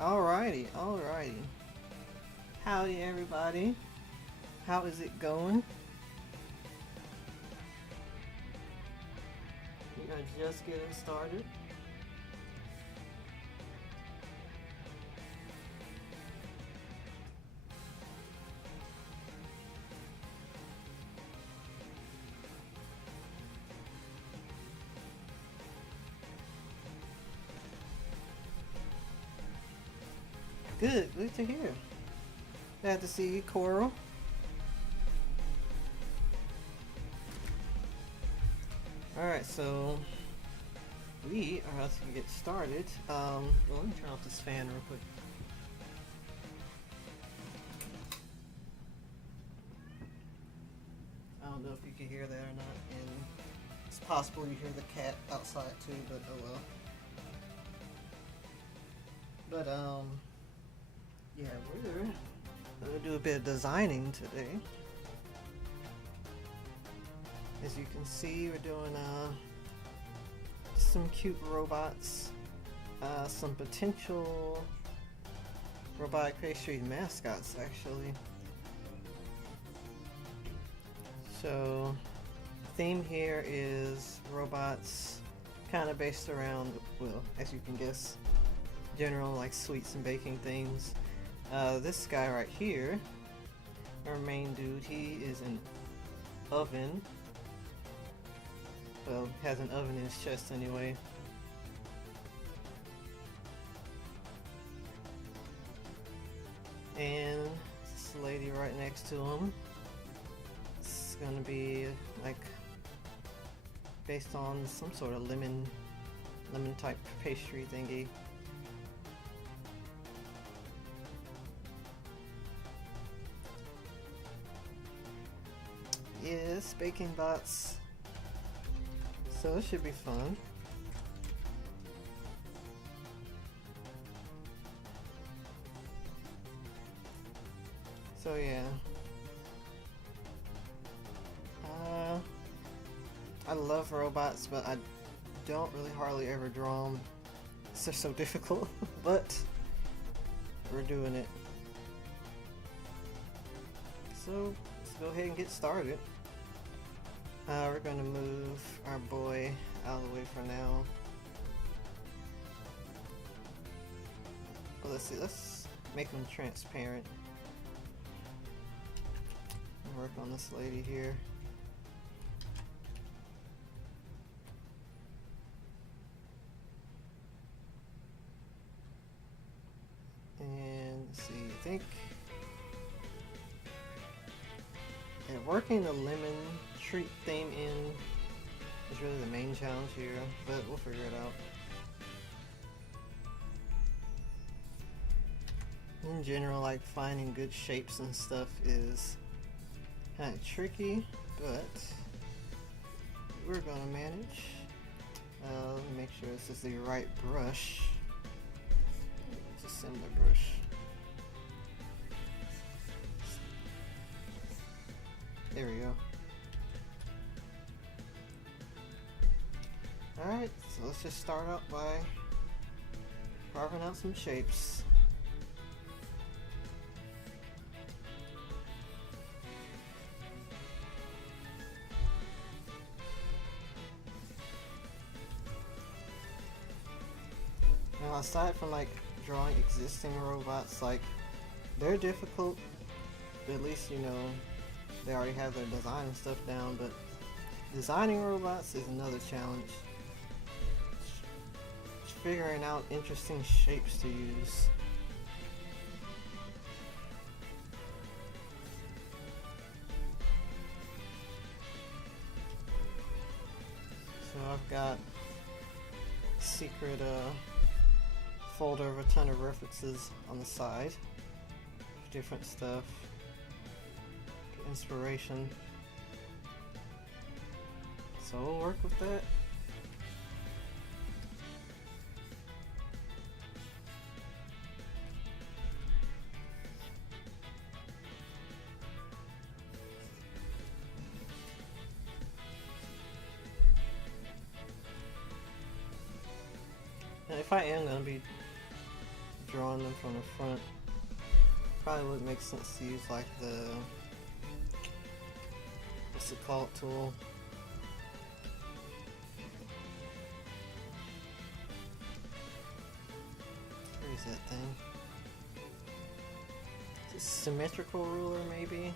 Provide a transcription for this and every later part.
Alrighty, alrighty. Howdy, everybody. How is it going? We are just getting started. Good to hear. Glad to see you, Coral. Alright, so we are about to get started. Well, let me turn off this fan real quick. I don't know if you can hear that or not, and it's possible you hear the cat outside too, but oh well. But yeah, we're gonna do a bit of designing today. As you can see, we're doing some cute robots, some potential robotic pastry mascots actually. So, theme here is robots kind of based around, well, as you can guess, general like sweets and baking things. This guy right here, our main dude, he is an oven. Well, has an oven in his chest anyway. And this lady right next to him, it's gonna be like based on some sort of lemon type pastry thingy. Yes, baking bots. So it should be fun. So yeah. I love robots, but I don't really hardly ever draw them. It's just so difficult, but we're doing it. So let's go ahead and get started. We're going to move our boy out of the way for now. Well, let's see, let's make him transparent. Work on this lady here. And let's see, I think working the lemon treat theme in is really the main challenge here, but we'll figure it out. In general, like finding good shapes and stuff is kind of tricky, but we're gonna manage. Let me make sure this is the right brush. It's a similar brush. There we go. Alright, so let's just start out by carving out some shapes. Now aside from like drawing existing robots, like they're difficult, but at least you know they already have their design and stuff down, but designing robots is another challenge. Figuring out interesting shapes to use. So I've got a secret folder of a ton of references on the side. Different stuff. Inspiration. So we'll work with that. Now if I am going to be drawing them from the front. Probably would make sense to use like the, what's it called, tool. Where is that thing? Is it symmetrical ruler maybe?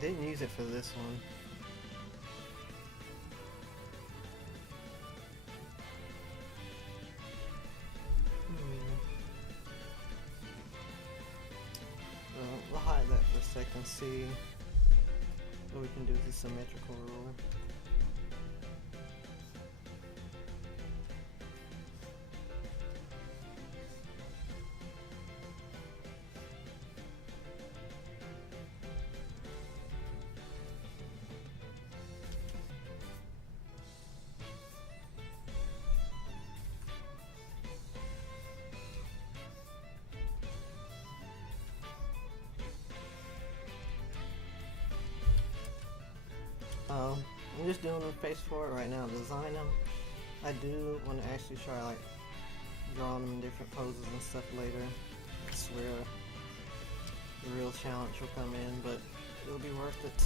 Didn't use it for this one. We'll hide that for a second, see what we can do with the symmetrical ruler. I'm just doing a face for it right now, design them. I do want to actually try like drawing them in different poses and stuff later. That's where the real challenge will come in, but it'll be worth it.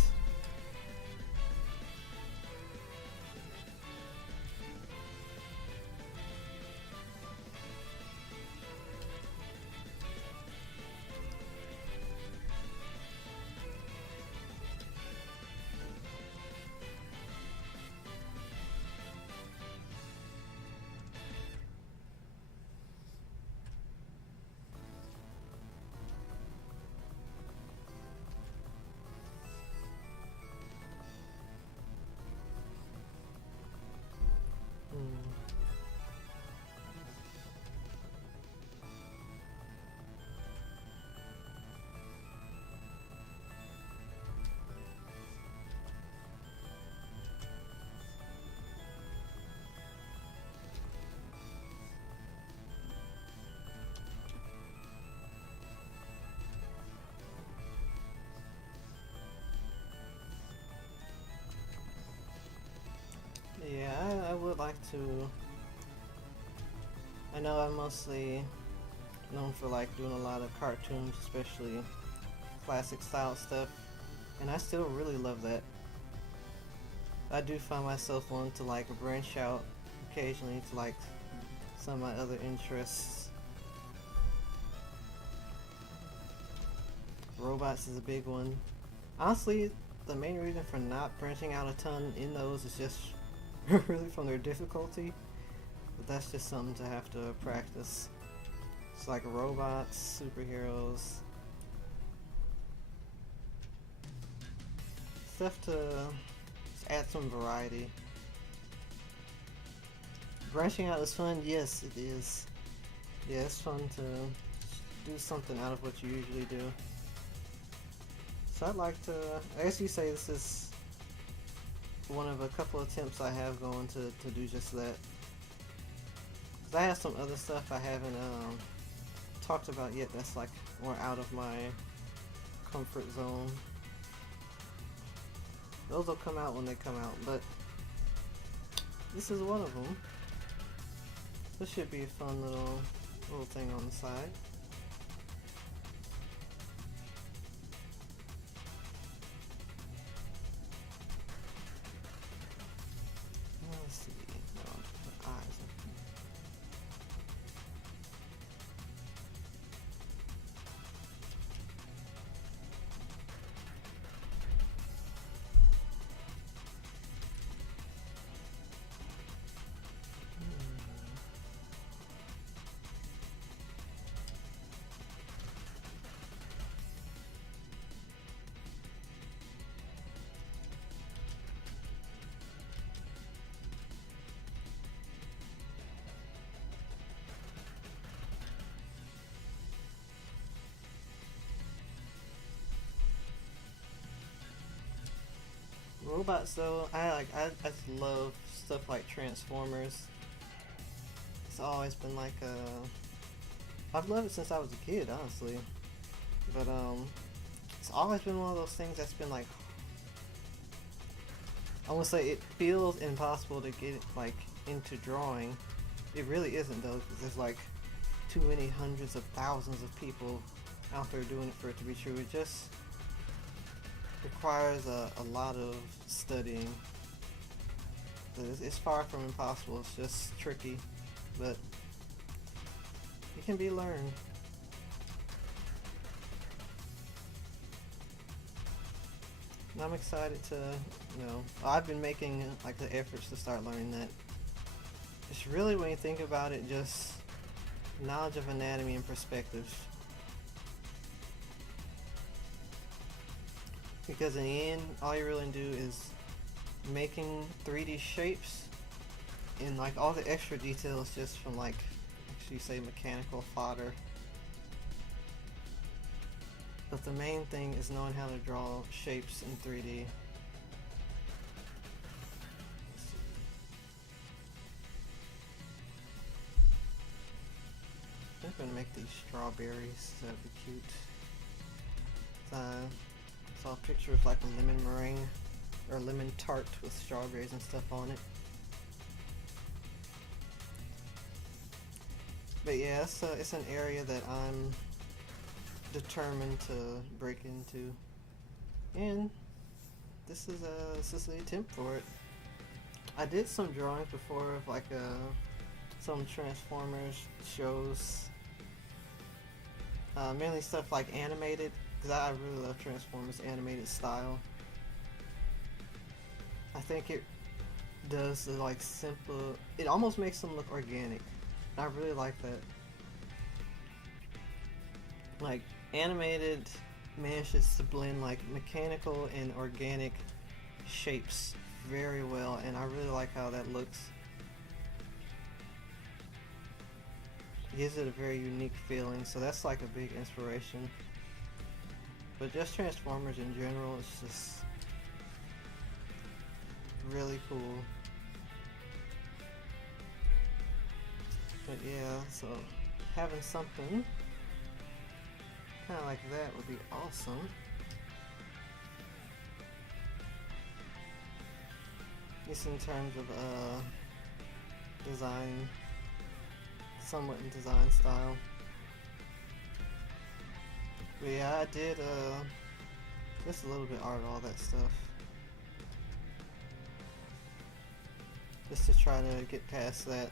Yeah, I would like to. I know I'm mostly known for like doing a lot of cartoons, especially classic style stuff, and I still really love that. I do find myself wanting to like branch out occasionally to like some of my other interests. Robots is a big one. Honestly, the main reason for not branching out a ton in those is just really from their difficulty, but that's just something to have to practice. It's like robots, superheroes, stuff to just add some variety. Branching out is fun, yes it is. Yeah, it's fun to do something out of what you usually do. So I'd like to, as you say, this is one of a couple attempts I have going to do just that. 'Cause I have some other stuff I haven't talked about yet that's like more out of my comfort zone. Those will come out when they come out, but this is one of them. This should be a fun little thing on the side. Let's see. No, I'll just put eyes up here. Robots though, I just love stuff like Transformers. It's always been like I've loved it since I was a kid, honestly. But it's always been one of those things that's been like, I want to say it feels impossible to get like into drawing. It really isn't though, because there's like too many hundreds of thousands of people out there doing it for it to be true. It just requires a lot of studying. It's far from impossible. It's just tricky, but it can be learned. And I'm excited to, I've been making like the efforts to start learning that. It's really, when you think about it, just knowledge of anatomy and perspective. Because in the end, all you really do is making 3D shapes, and like all the extra details just from like, actually say mechanical fodder. But the main thing is knowing how to draw shapes in 3D. I'm gonna make these strawberries. That'd be cute. Saw a picture of like a lemon meringue or lemon tart with strawberries and stuff on it. But yeah, it's an area that I'm determined to break into, and this is the attempt for it. I did some drawings before of like some Transformers shows, mainly stuff like animated, because I really love Transformers animated style. I think it does the like simple, it almost makes them look organic. I really like that. Like animated manages to blend like mechanical and organic shapes very well, and I really like how that looks. It gives it a very unique feeling, so that's like a big inspiration. But just Transformers in general, it's just really cool. But yeah, so having something kind of like that would be awesome. Just in terms of design, somewhat in design style. But yeah, I did just a little bit art, all that stuff, just to try to get past that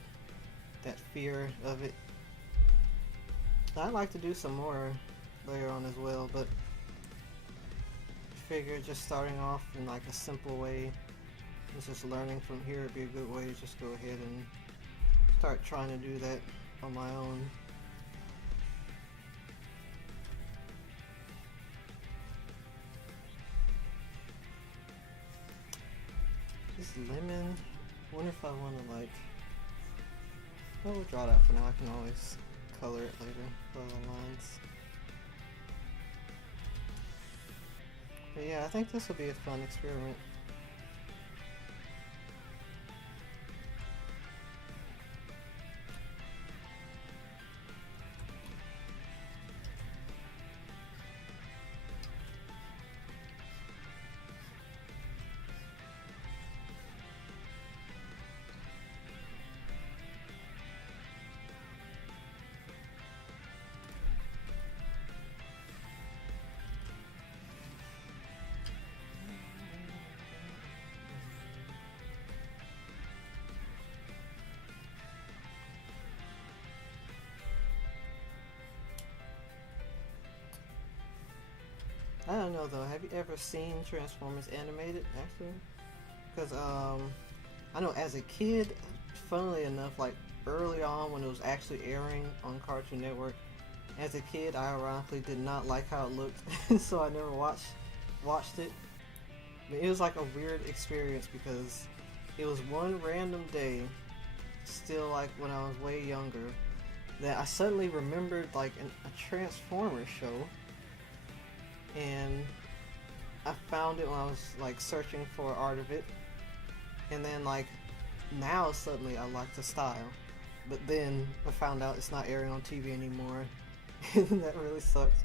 fear of it. I'd like to do some more later on as well, but I figure just starting off in like a simple way, just learning from here would be a good way to just go ahead and start trying to do that on my own. This lemon, I wonder if I want to like, well, we'll draw it out for now. I can always color it later, color the lines. But yeah, I think this will be a fun experiment. I don't know though, have you ever seen Transformers animated actually? Because I know as a kid, funnily enough, like early on when it was actually airing on Cartoon Network, as a kid I ironically did not like how it looked, so I never watched it. But it was like a weird experience because it was one random day, still like when I was way younger, that I suddenly remembered like a Transformers show. And I found it when I was like searching for art of it, and then like now suddenly I like the style, but then I found out it's not airing on TV anymore, and that really sucked.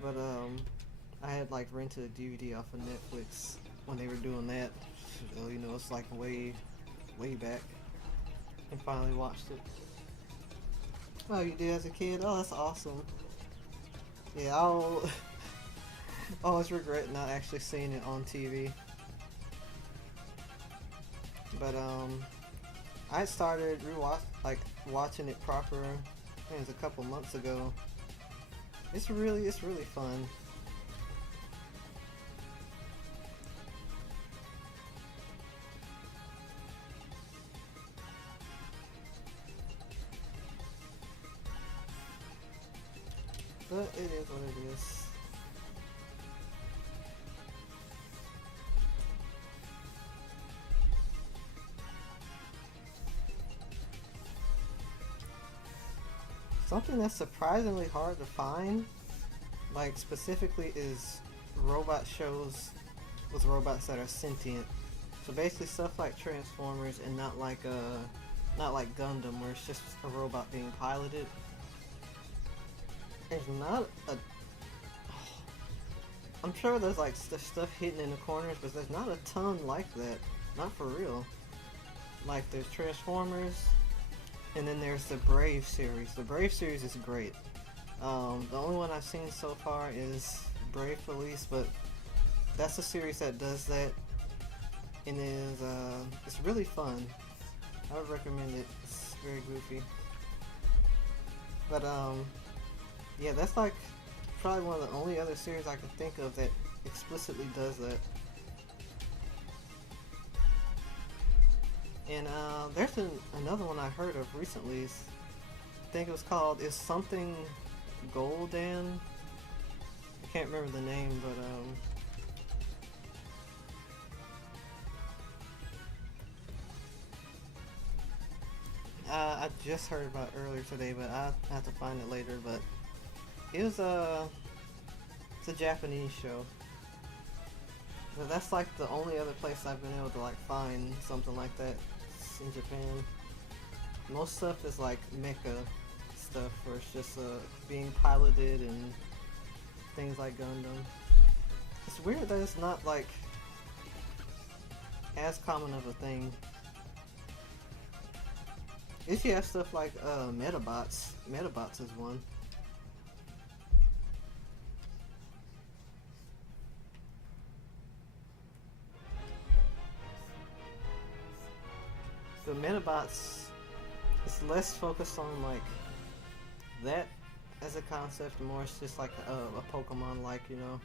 But I had like rented a DVD off of Netflix when they were doing that, so, it's like way back, and finally watched it. Oh, you did as a kid? Oh, that's awesome. Yeah, I'll always regret not actually seeing it on TV. But I started watching it proper. I think it was a couple months ago. It's really fun. But it is what it is. Something that's surprisingly hard to find, like specifically, is robot shows with robots that are sentient. So basically, stuff like Transformers and not like Gundam, where it's just a robot being piloted. There's not a. I'm sure there's like stuff hidden in the corners, but there's not a ton like that. Not for real. Like there's Transformers, and then there's the Brave series. The Brave series is great. The only one I've seen so far is Brave Police, but that's a series that does that, and it's really fun. I would recommend it. It's very goofy. But yeah, that's like probably one of the only other series I can think of that explicitly does that. And there's another one I heard of recently. I think it was called "Is Something Golden." I can't remember the name, but I just heard about it earlier today, but I have to find it later. But it was it's a Japanese show. But that's like the only other place I've been able to like find something like that in Japan. Most stuff is like mecha stuff, where it's just being piloted and things like Gundam. It's weird that it's not like as common of a thing. If you have stuff like Metabots. Metabots is one. The Metabots is less focused on like that as a concept, more it's just like a Pokemon like, you know.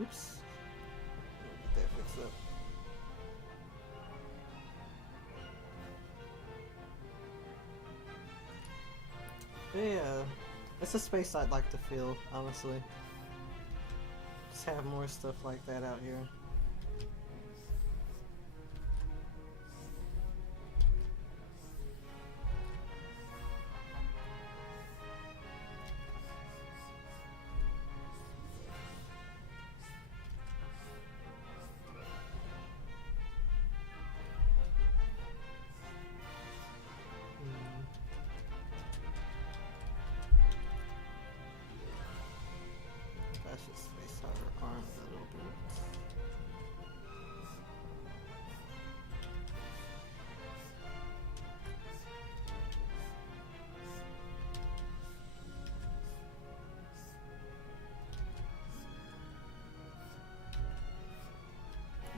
Oops. Get that fixed up. Yeah, it's a space I'd like to fill, honestly. Just have more stuff like that out here. I should space out her arms a little bit.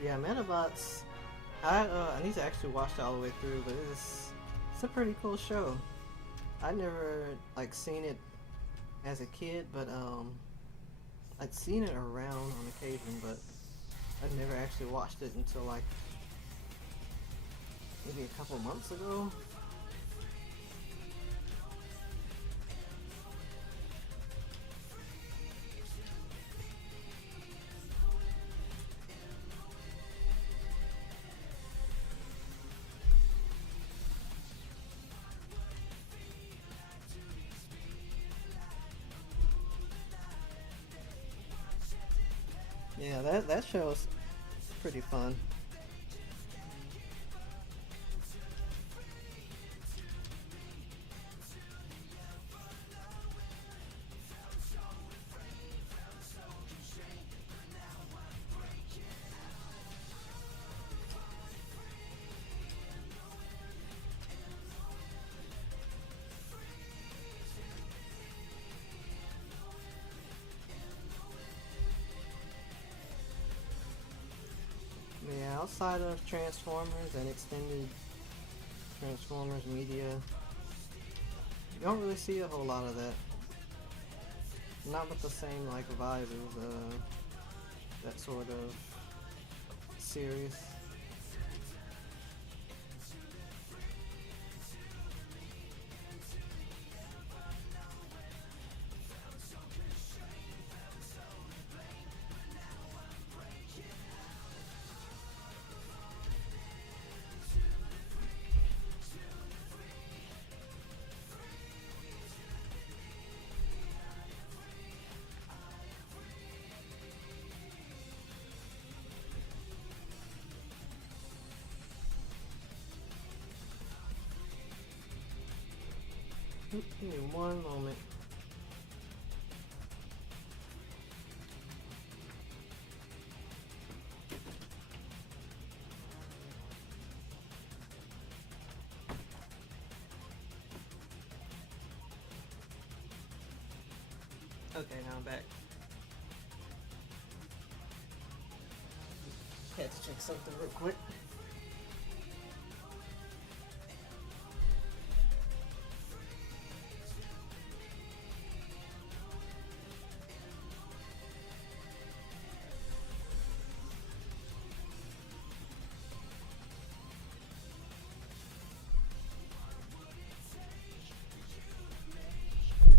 Yeah, Metabots. I need to actually watch it all the way through, but it's a pretty cool show. I never like seen it as a kid, but I'd seen it around on occasion, but I'd never actually watched it until like maybe a couple months ago. Yeah, that show's pretty fun. outside of Transformers and extended Transformers media, you don't really see a whole lot of that. Not with the same like vibe as that sort of series. Give me one moment. Okay, now I'm back. Had to check something real quick.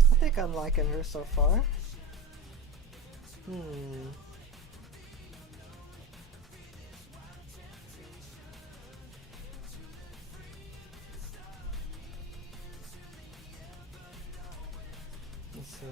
I think I'm liking her so far. Let's see.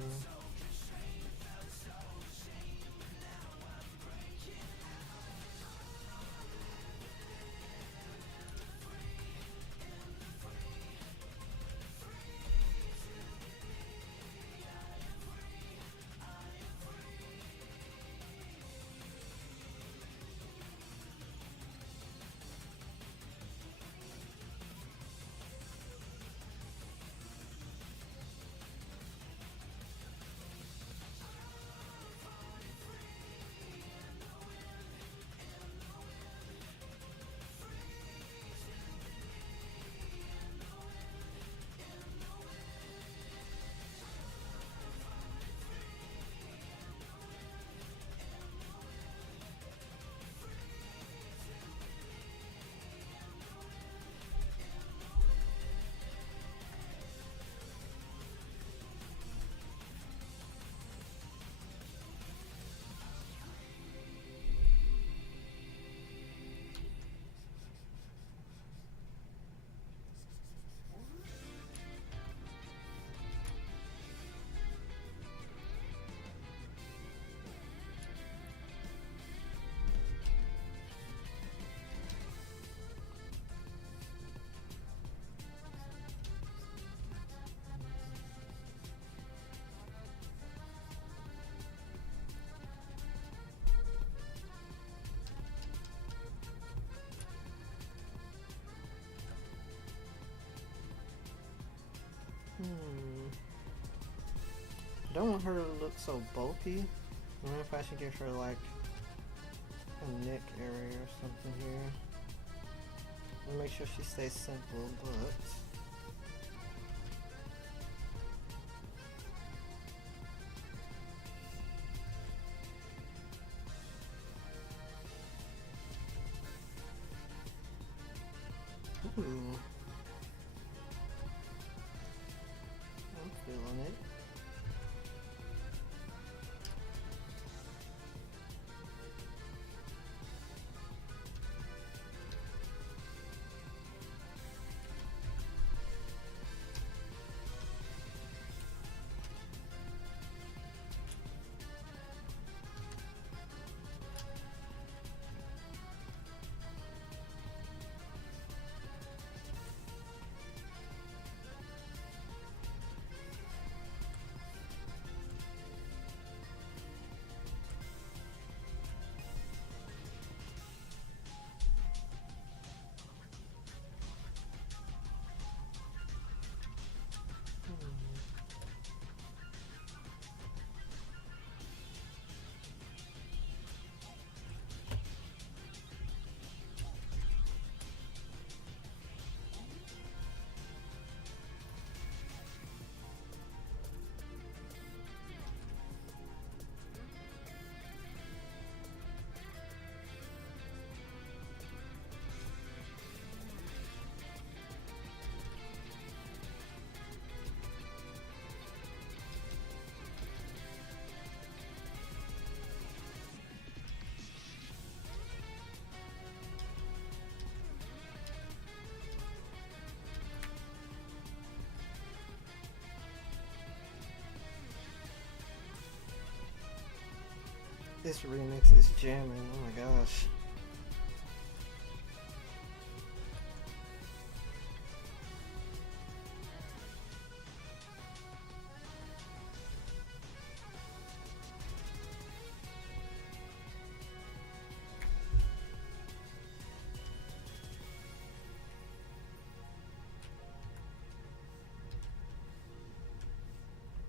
I don't want her to look so bulky. I wonder if I should give her like a neck area or something here. I'll make sure she stays simple, but ooh. I'm feeling it. This remix is jamming. Oh my gosh.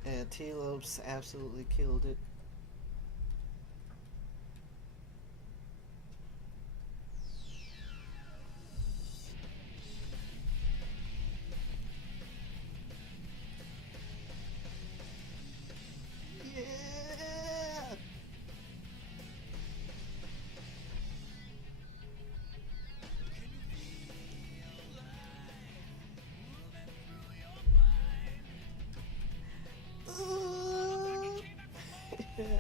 Yeah, T-Lopes absolutely killed it. Yeah!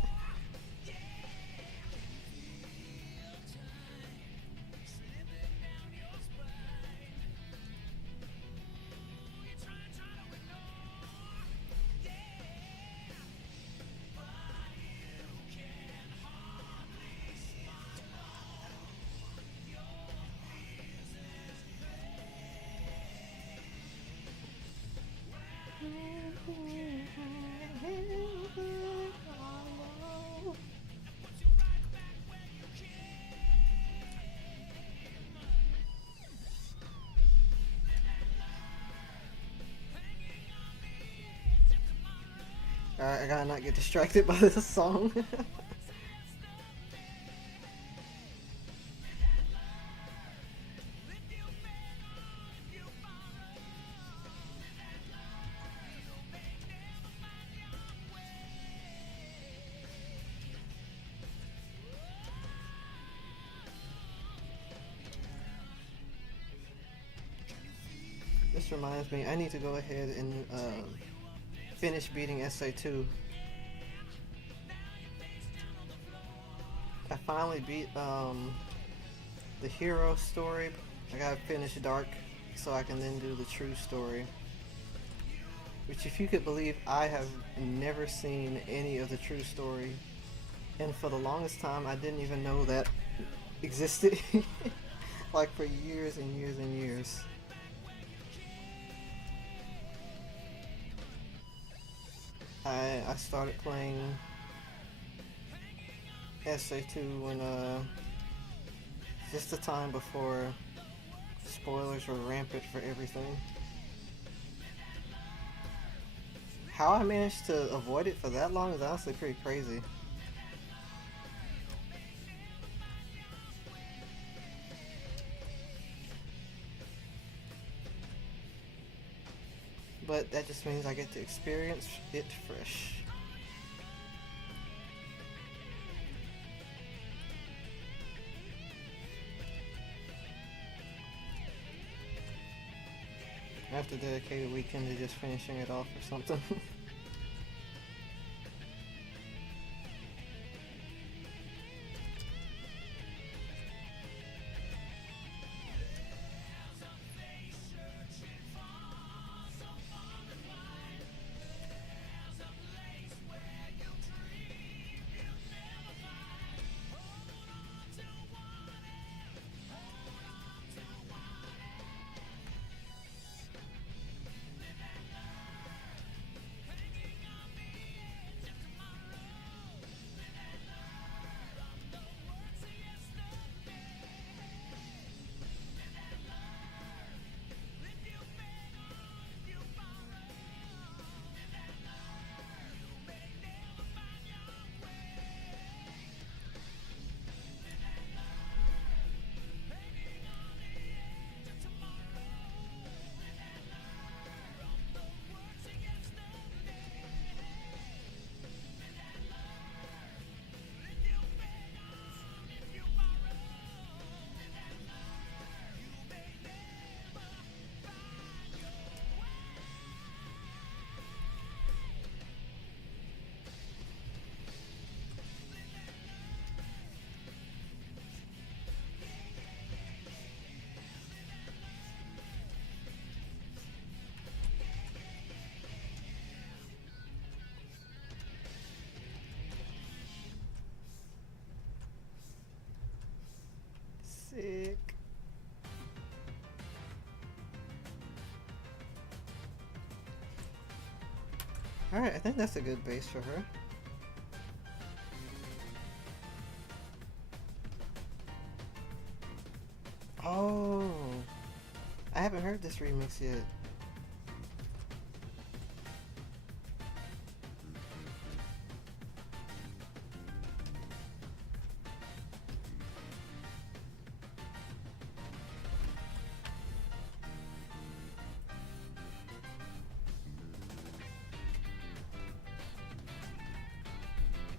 Alright, I gotta not get distracted by this song. This reminds me, I need to go ahead and finish beating SA2. I finally beat the hero story. I gotta finish Dark so I can then do the true story. Which, if you could believe, I have never seen any of the true story. And for the longest time, I didn't even know that existed. Like for years and years and years. I started playing SA2 when just the time before spoilers were rampant for everything. How I managed to avoid it for that long is honestly pretty crazy. But that just means I get to experience it fresh. I have to dedicate a weekend to just finishing it off or something. Alright, I think that's a good base for her. Oh, I haven't heard this remix yet.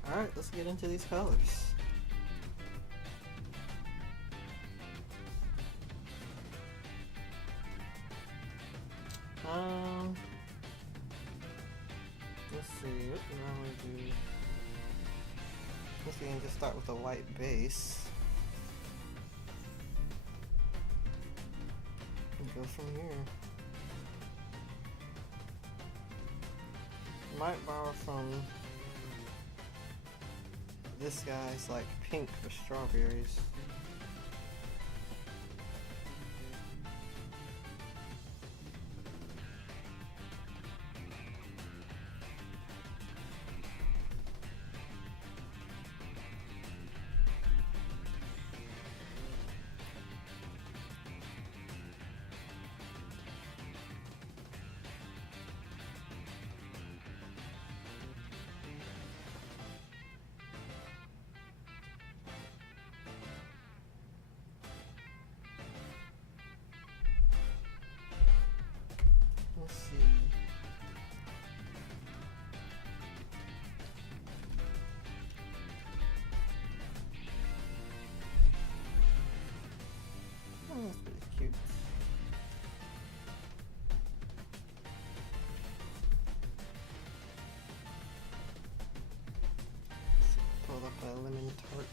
Alright, let's get into these colors. Let's see, what do I want to do? Let's see, and just start with a white base. And go from here. Might borrow from this guy's like pink for strawberries. Let's see. Oh, that's pretty cute. Let's see, pull up a lemon tart.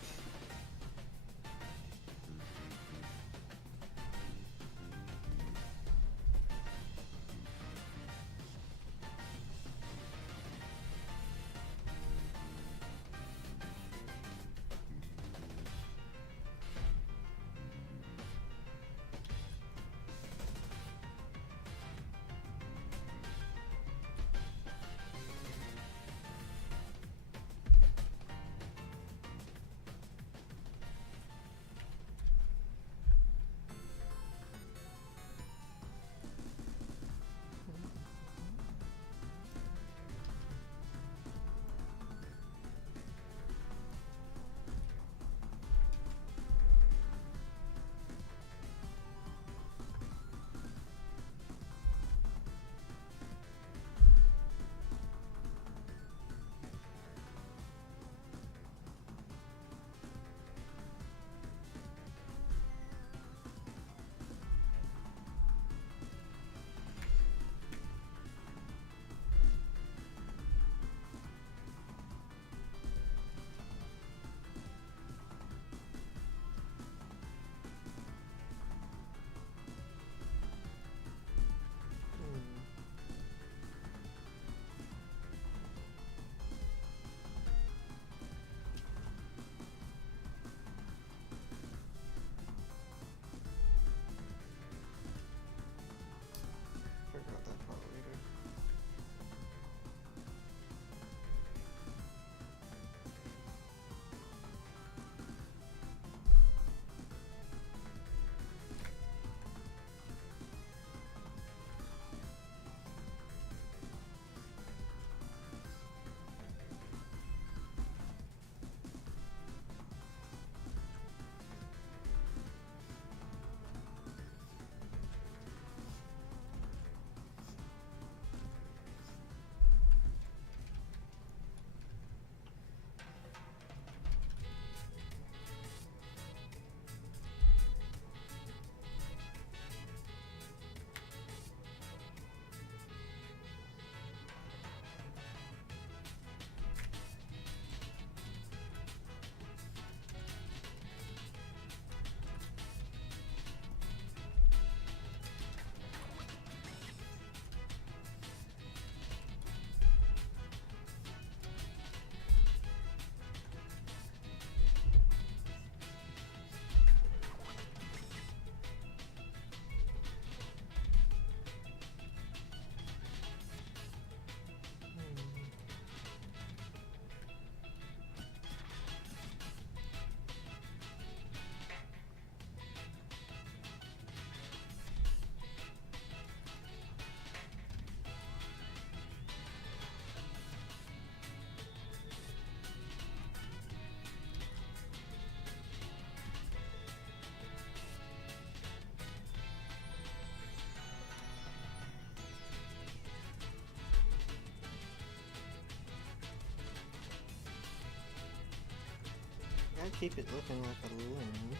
Gotta keep it looking like a lemon.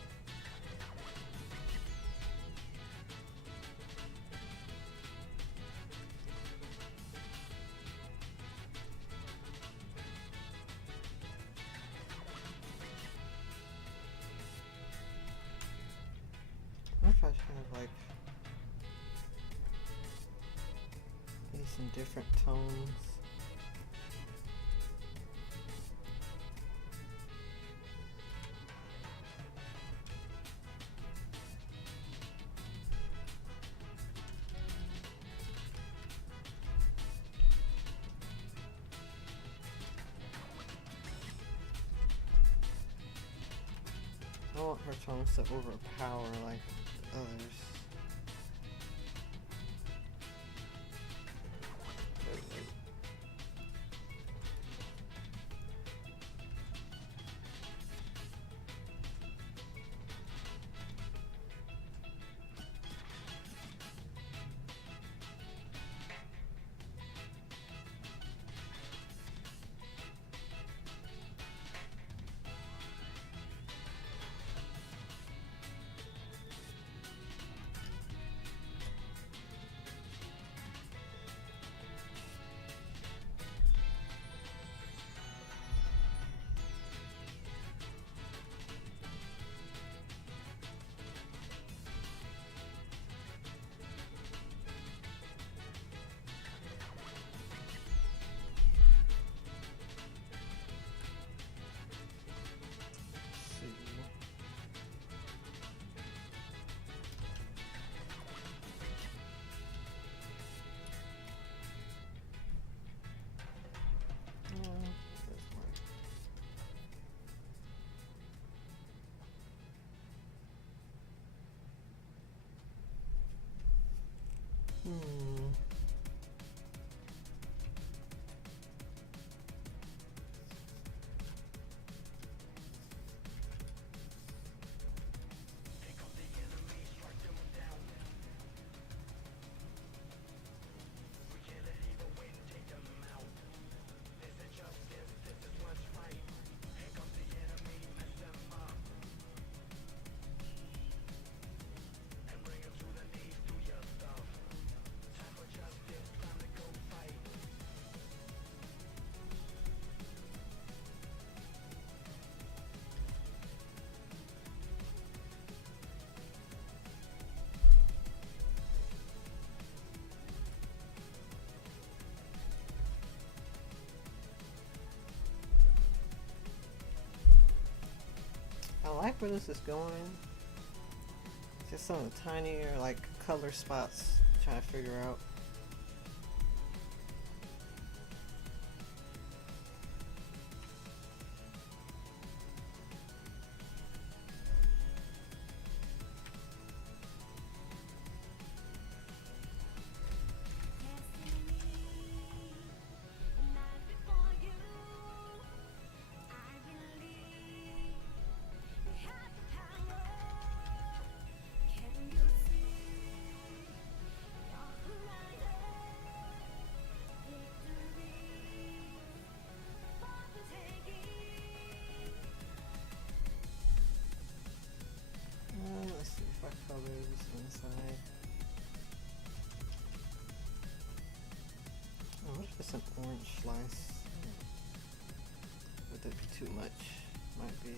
I wonder if I should have like maybe some different tones. I want her tones to overpower like others. Hmm. I like where this is going. Just some of the tinier like color spots I'm trying to figure out. Let's see if I color this inside. Oh, what if it's an orange slice? Would that be too much? Might be.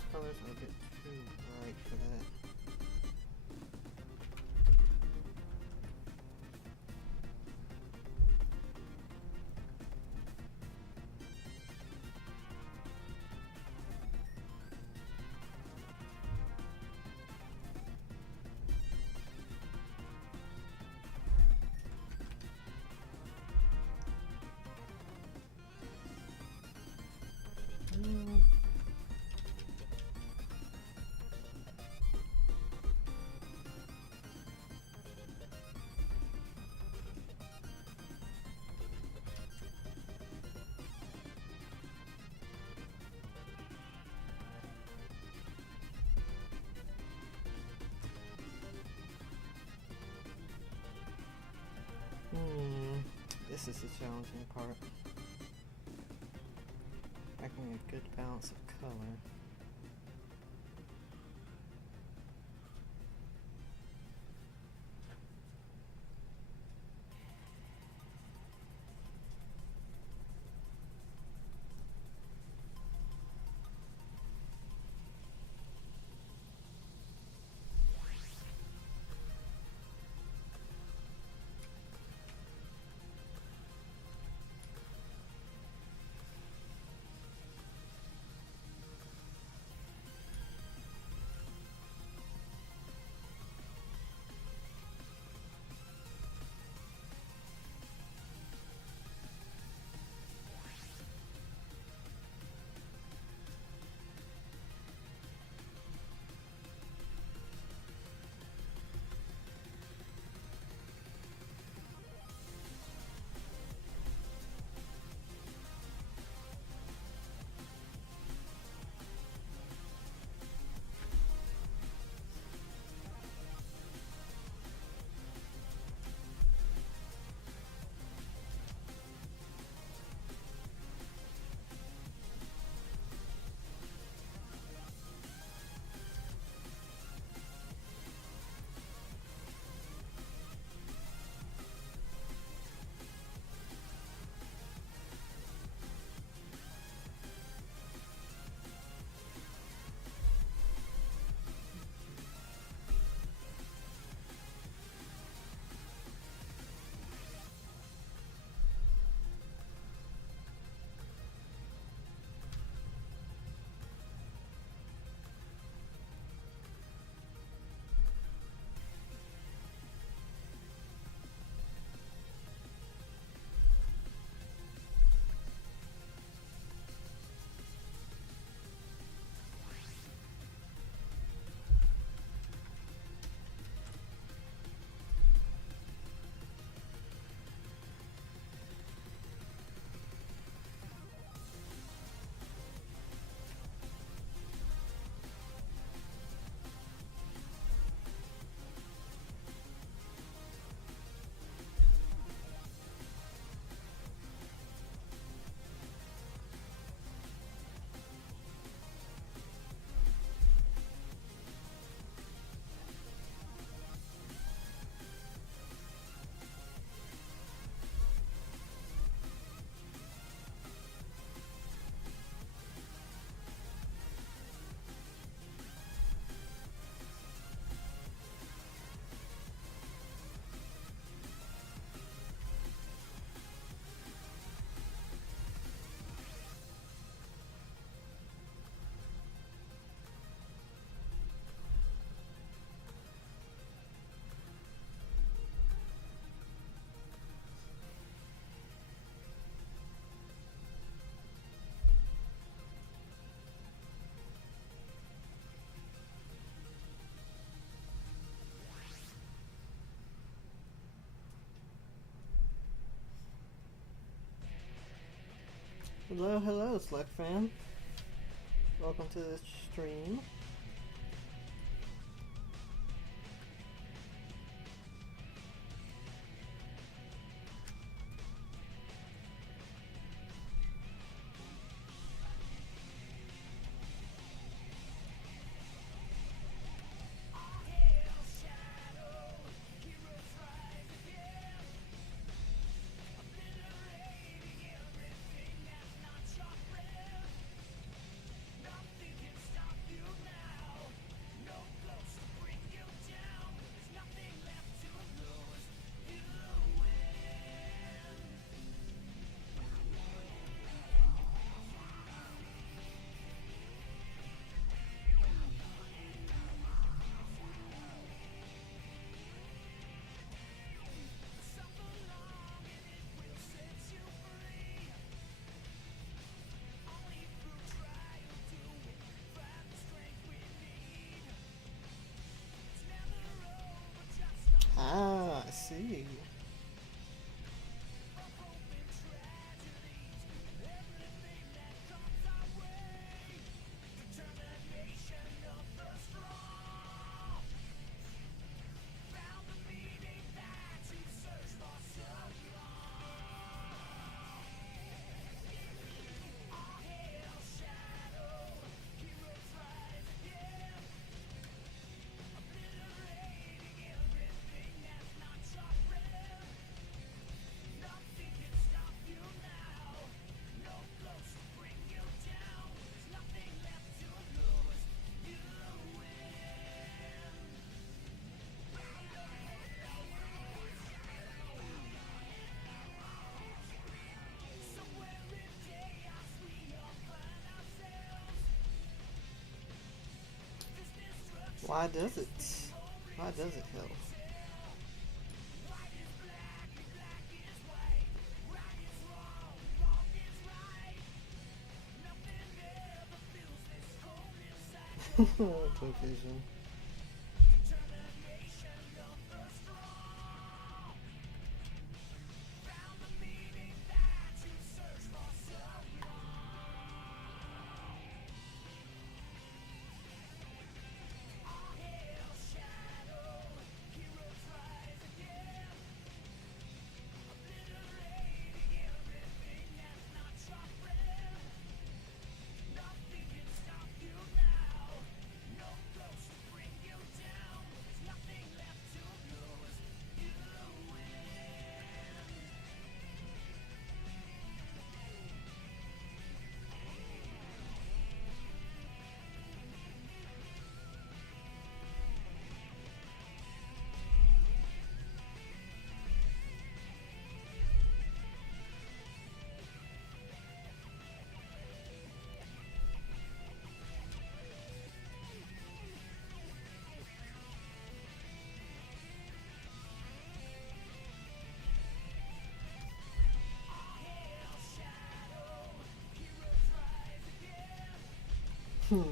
those colors are a bit too bright for that. This is the challenging part. Finding a good balance of color. Hello, hello, Slug fam. Welcome to the stream. Why does it? Why does it help? Vision.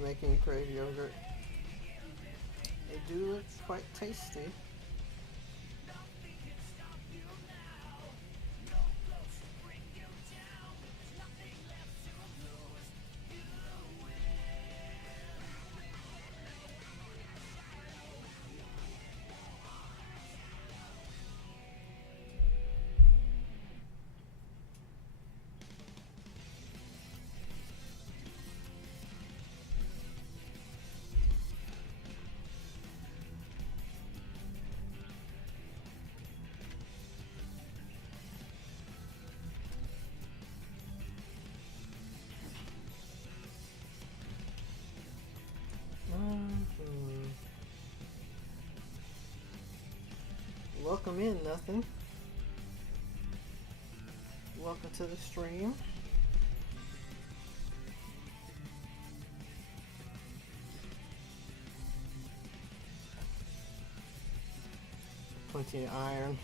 Making me crave yogurt. They do look quite tasty. Welcome in, nothing. Welcome to the stream. Plenty of iron.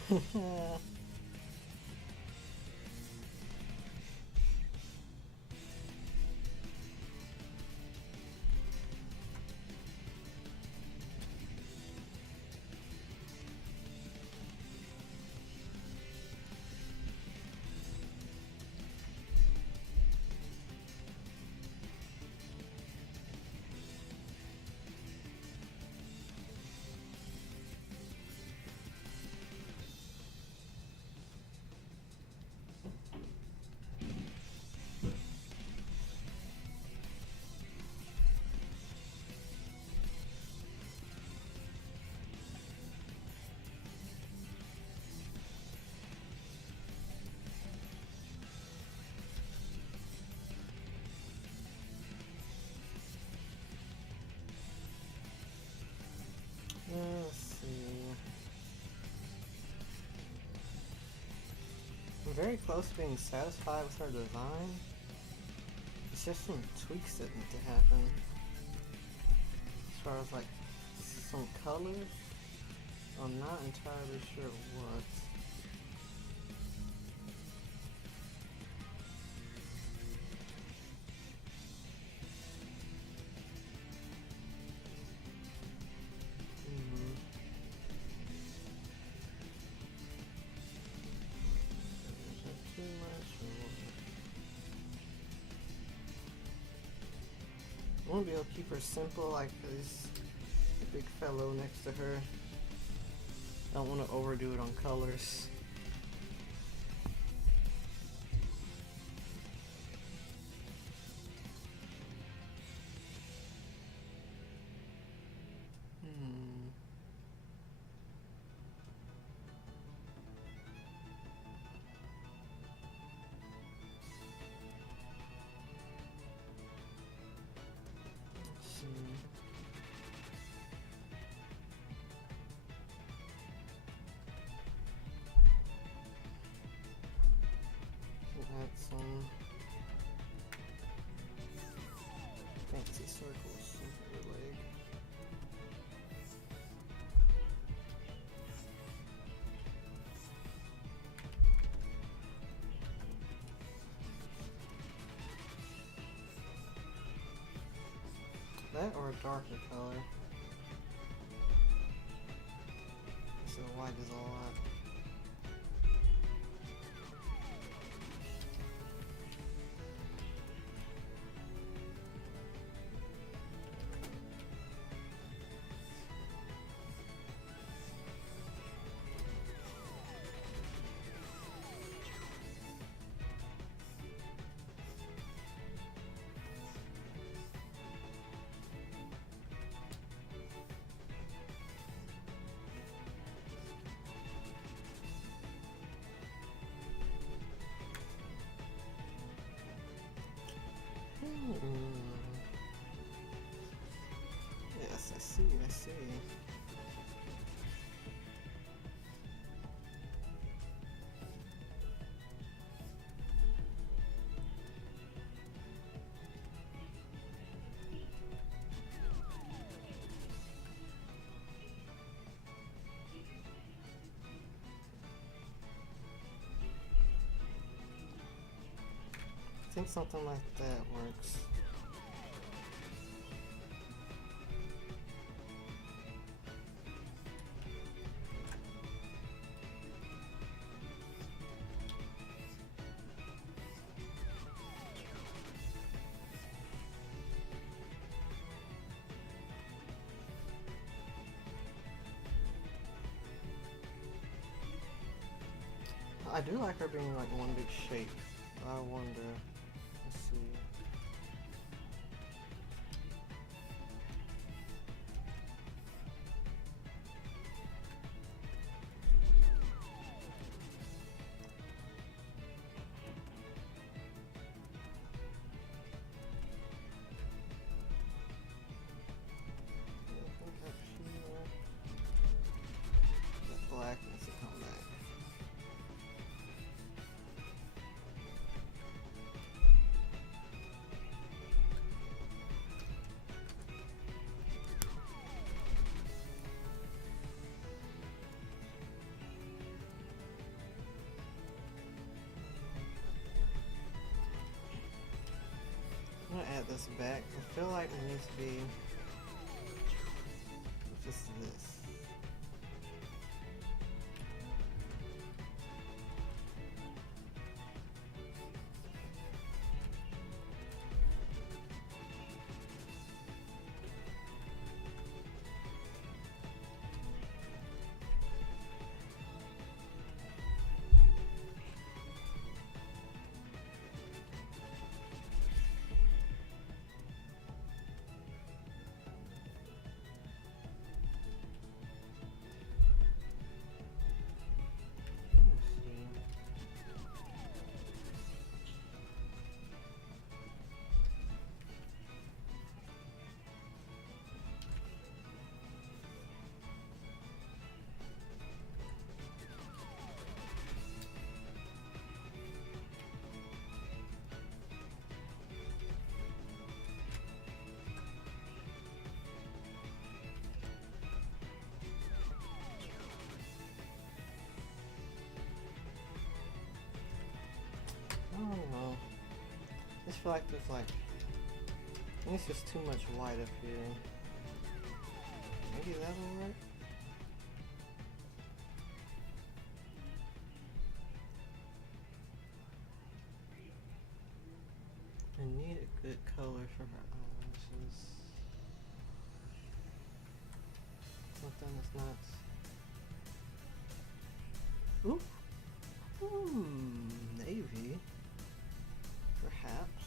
Let's see. I'm very close to being satisfied with her design. It's just some tweaks that need to happen. As far as like some colors, I'm not entirely sure what. I want to be able to keep her simple, like this big fellow next to her. I don't want to overdo it on colors. That or a darker color. So white is a lot. Yes, I see, I see. I think something like that works. I do like her being like one big shape. I wonder. Let's see. That black needs to come back. I'm gonna add this back. I feel like it needs to be just this. I don't know. I just feel like there's like, I think it's just too much white up here. Maybe that will work? I need a good color for her eyelashes. Something that's not. Ooh! Ooh, navy. Perhaps.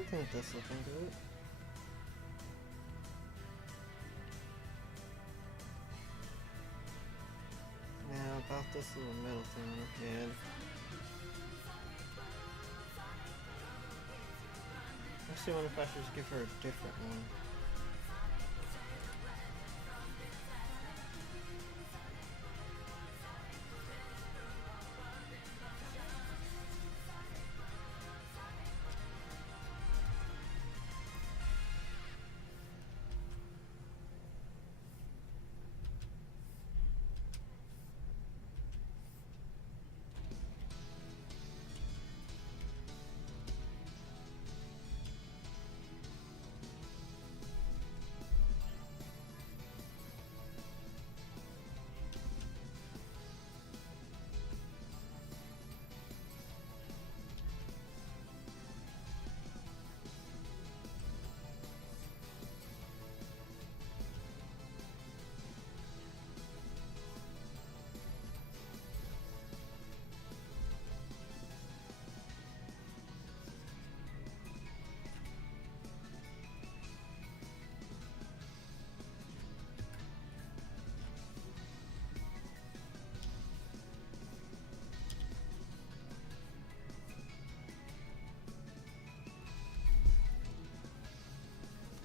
I think that's looking good. Now about this little metal thing on her head. I actually wonder if I should just give her a different one.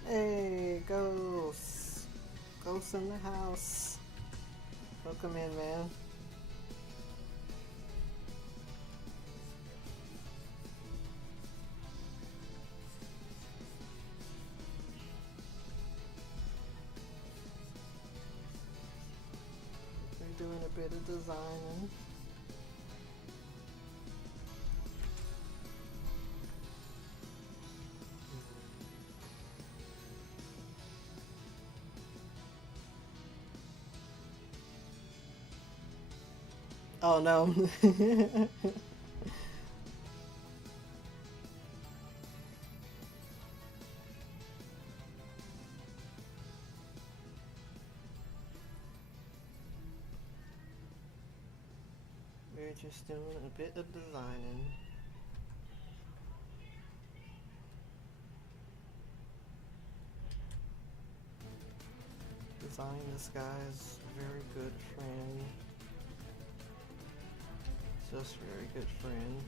Hey, Ghost! Ghost in the house. Welcome in, man. We're doing a bit of designing. Oh no. We're just doing a bit of designing. Design this guy's very good friend. Just very good friend.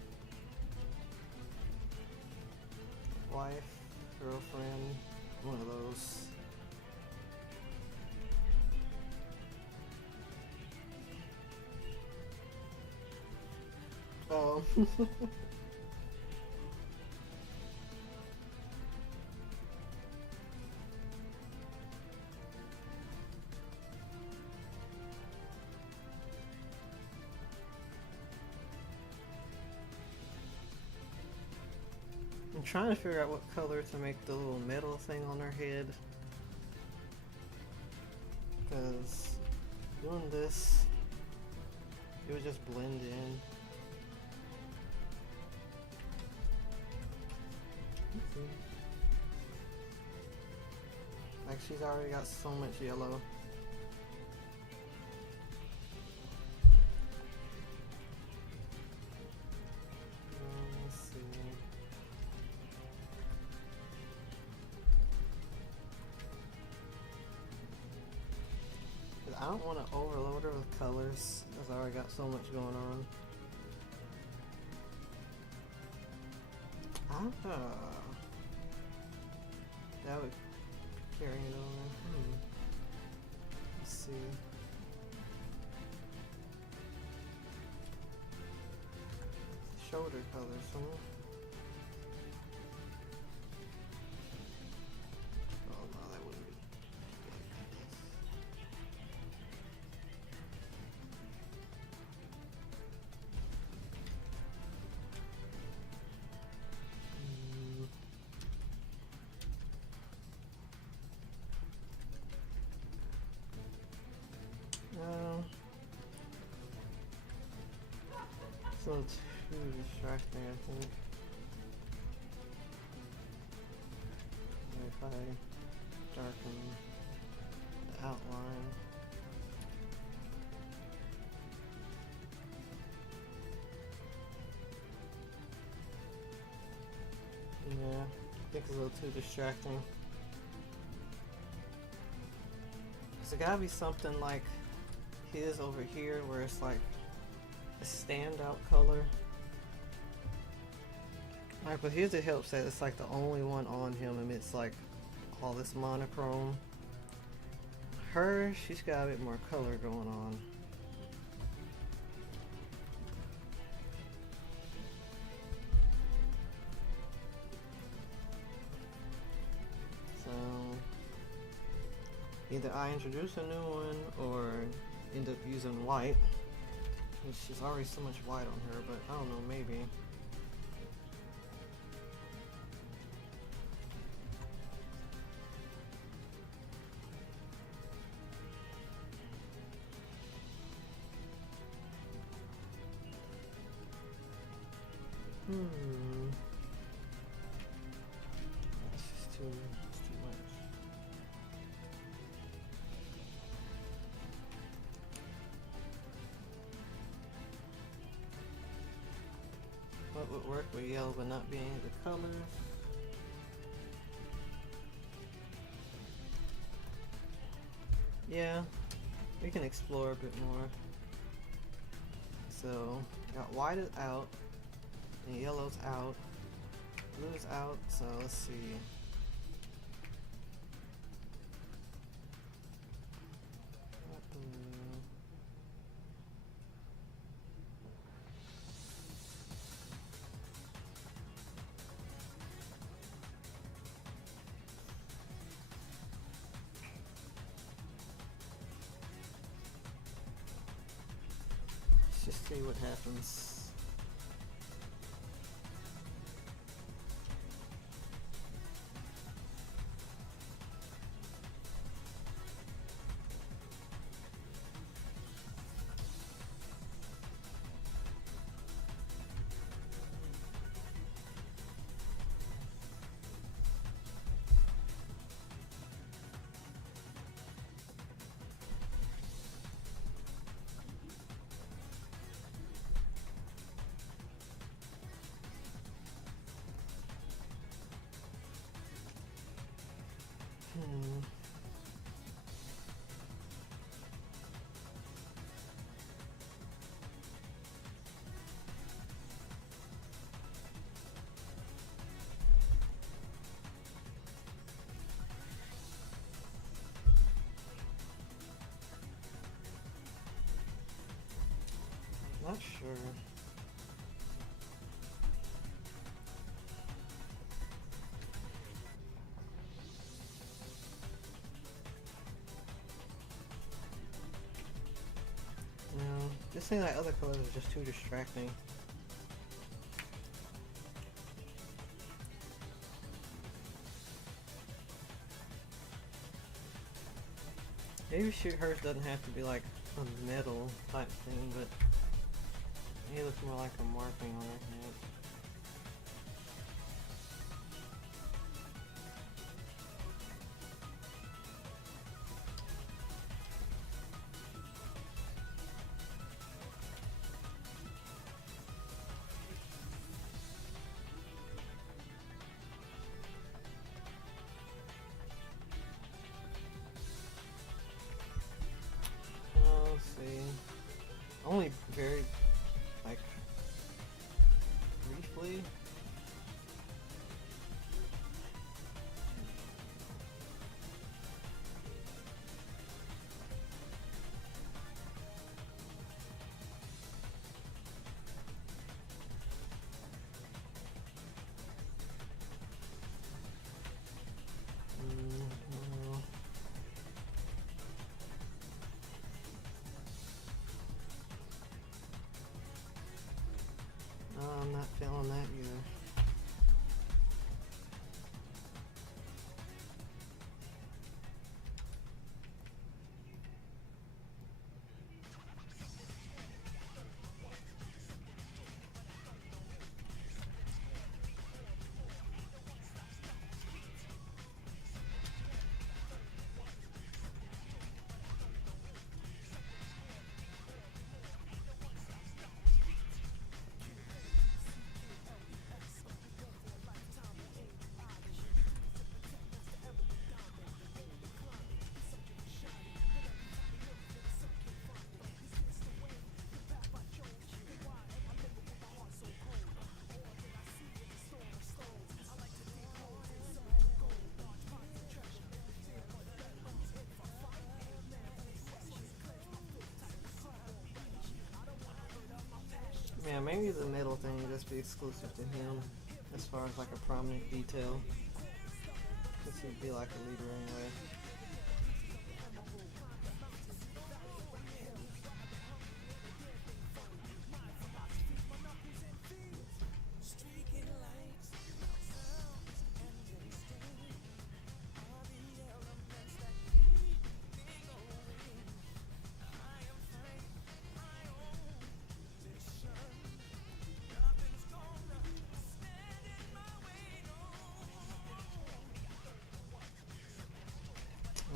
Wife, girlfriend, one of those. Oh. I'm trying to figure out what color to make the little metal thing on her head. Because doing this, it would just blend in. Like she's already got so much yellow. Let's see. I don't want to overload her with colors because I already got so much going on. That would carry it over. Let's see. Shoulder colors, huh? Oh no, that wouldn't be. No. It's a little too distracting, I think. If I darken the outline. Yeah. think it's a little too distracting. Cause it gotta be something like his over here where it's like a standout color. Alright, but here's it helps that it's like the only one on him and it's like all this monochrome. Her, she's got a bit more color going on. So either I introduce a new one or end up using white. She's already so much white on her, but I don't know, maybe. That's just too much. What would work with yellow but not being the colors? Yeah, we can explore a bit more. So, got white is out, and yellow's out, blue's out, so let's see. Let's just see what happens. Not sure. No, just saying like other colors are just too distracting. Maybe hers doesn't have to be like a metal type thing, but it looks more like a marking on her head. Let's see. Only very, like, briefly. No. I'm not feeling that either. Yeah, maybe the middle thing would just be exclusive to him as far as like a prominent detail. This would be like a leader anyway.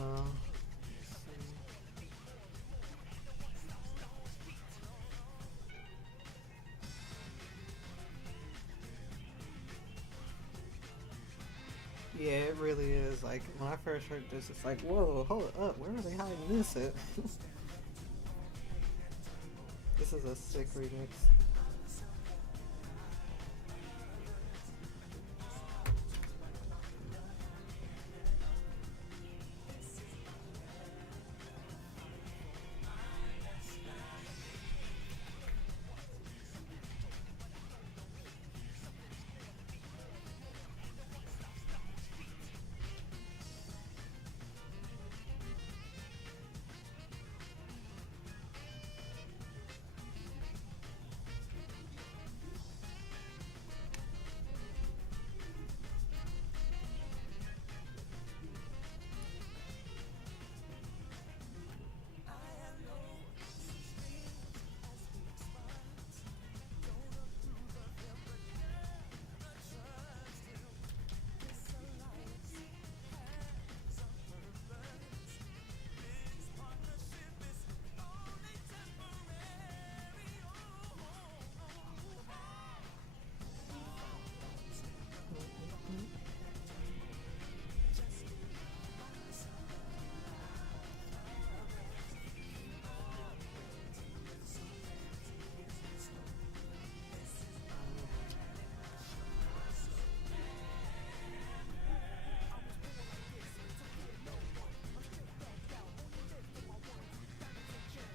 Uh, yeah, it really is. Like when I first heard this, it's like, whoa, hold up, where are they hiding this at? This is a sick remix.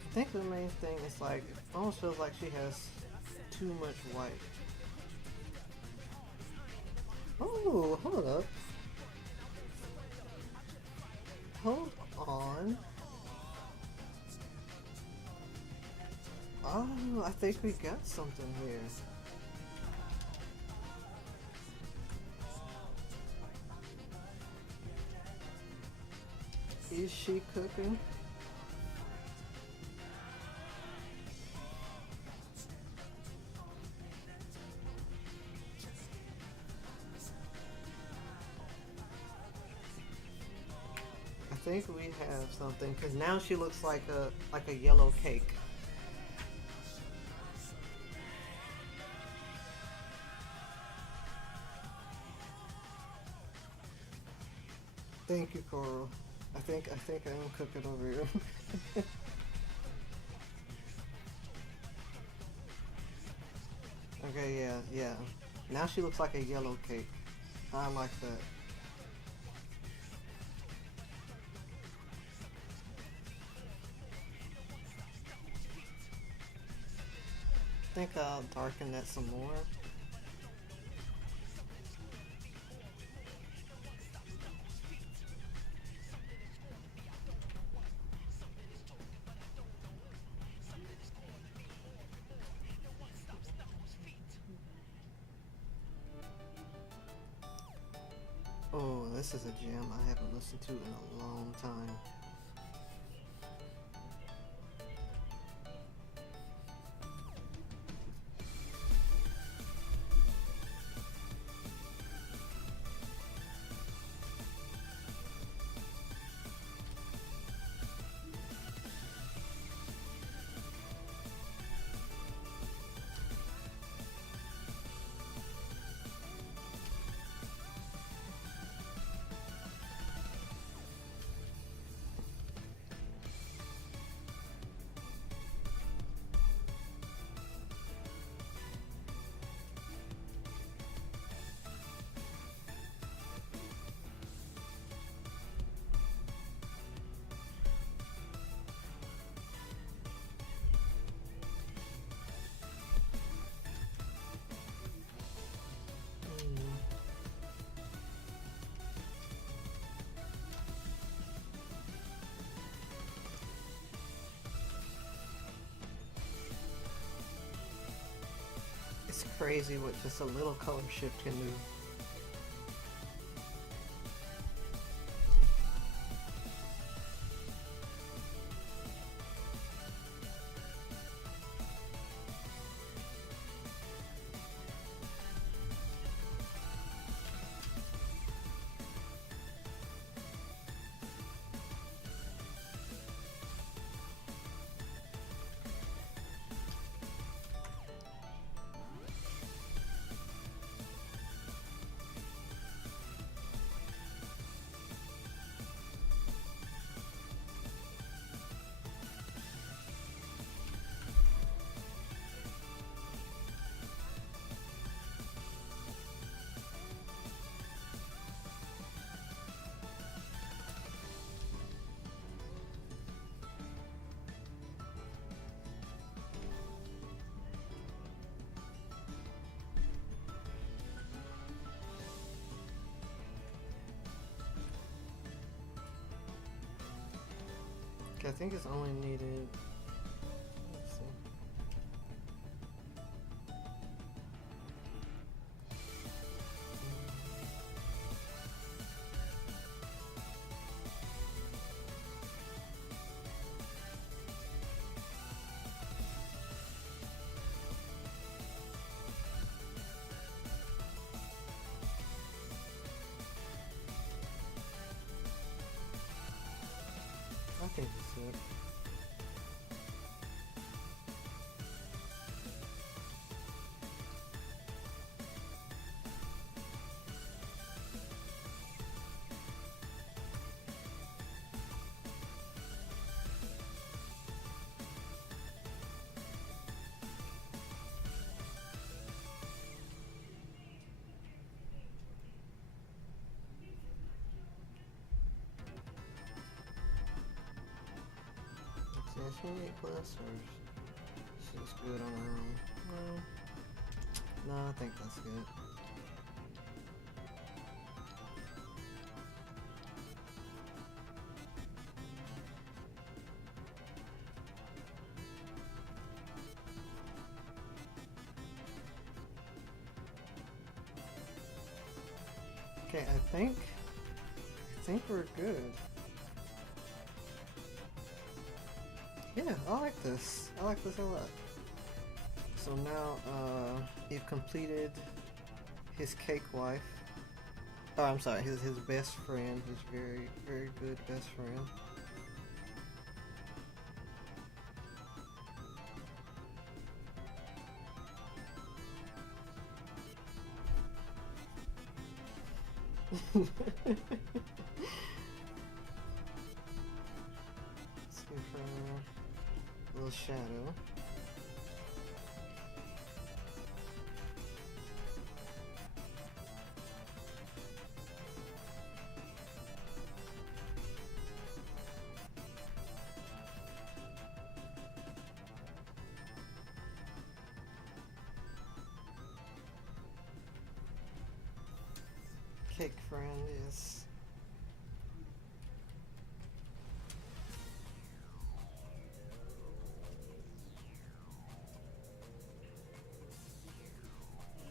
I think the main thing is like, it almost feels like she has too much white. Oh, hold up. Hold on. Oh, I think we got something here. Is she cooking? I think we have something because now she looks like a yellow cake. Thank you, Coral. I think I am cooking over here. Okay, yeah, yeah. Now she looks like a yellow cake. I like that. I think I'll darken that some more. Oh, this is a jam I haven't listened to in a long time. It's crazy what just a little color shift can do. Okay, I think it's only needed. Let's see. I think it's it. Does she need plus or she's good on her own? No. No, I think that's good. Okay, I think we're good. Yeah, I like this. I like this a lot. So now, you've completed his cake wife. Oh, I'm sorry, his best friend, his very, very good best friend. Let's give her a little shadow. Cake friend is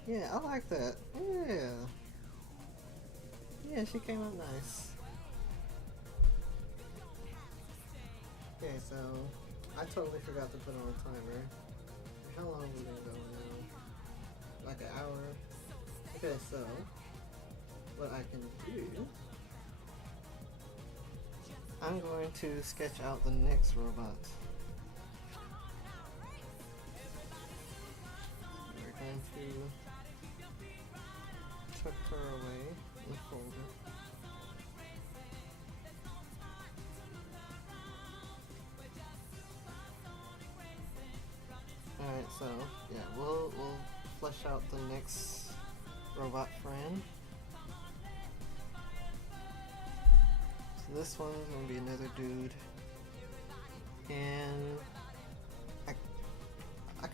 yeah, I like that. Yeah. Yeah, she came out nice. Okay, so I totally forgot to put on a timer. How long are we gonna go now? Like an hour? Okay, so what I can do, I'm going to sketch out the next robot. We're going to tuck her away in the folder. Alright, so yeah, we'll flesh out the next robot friend. So this one's gonna be another dude, and I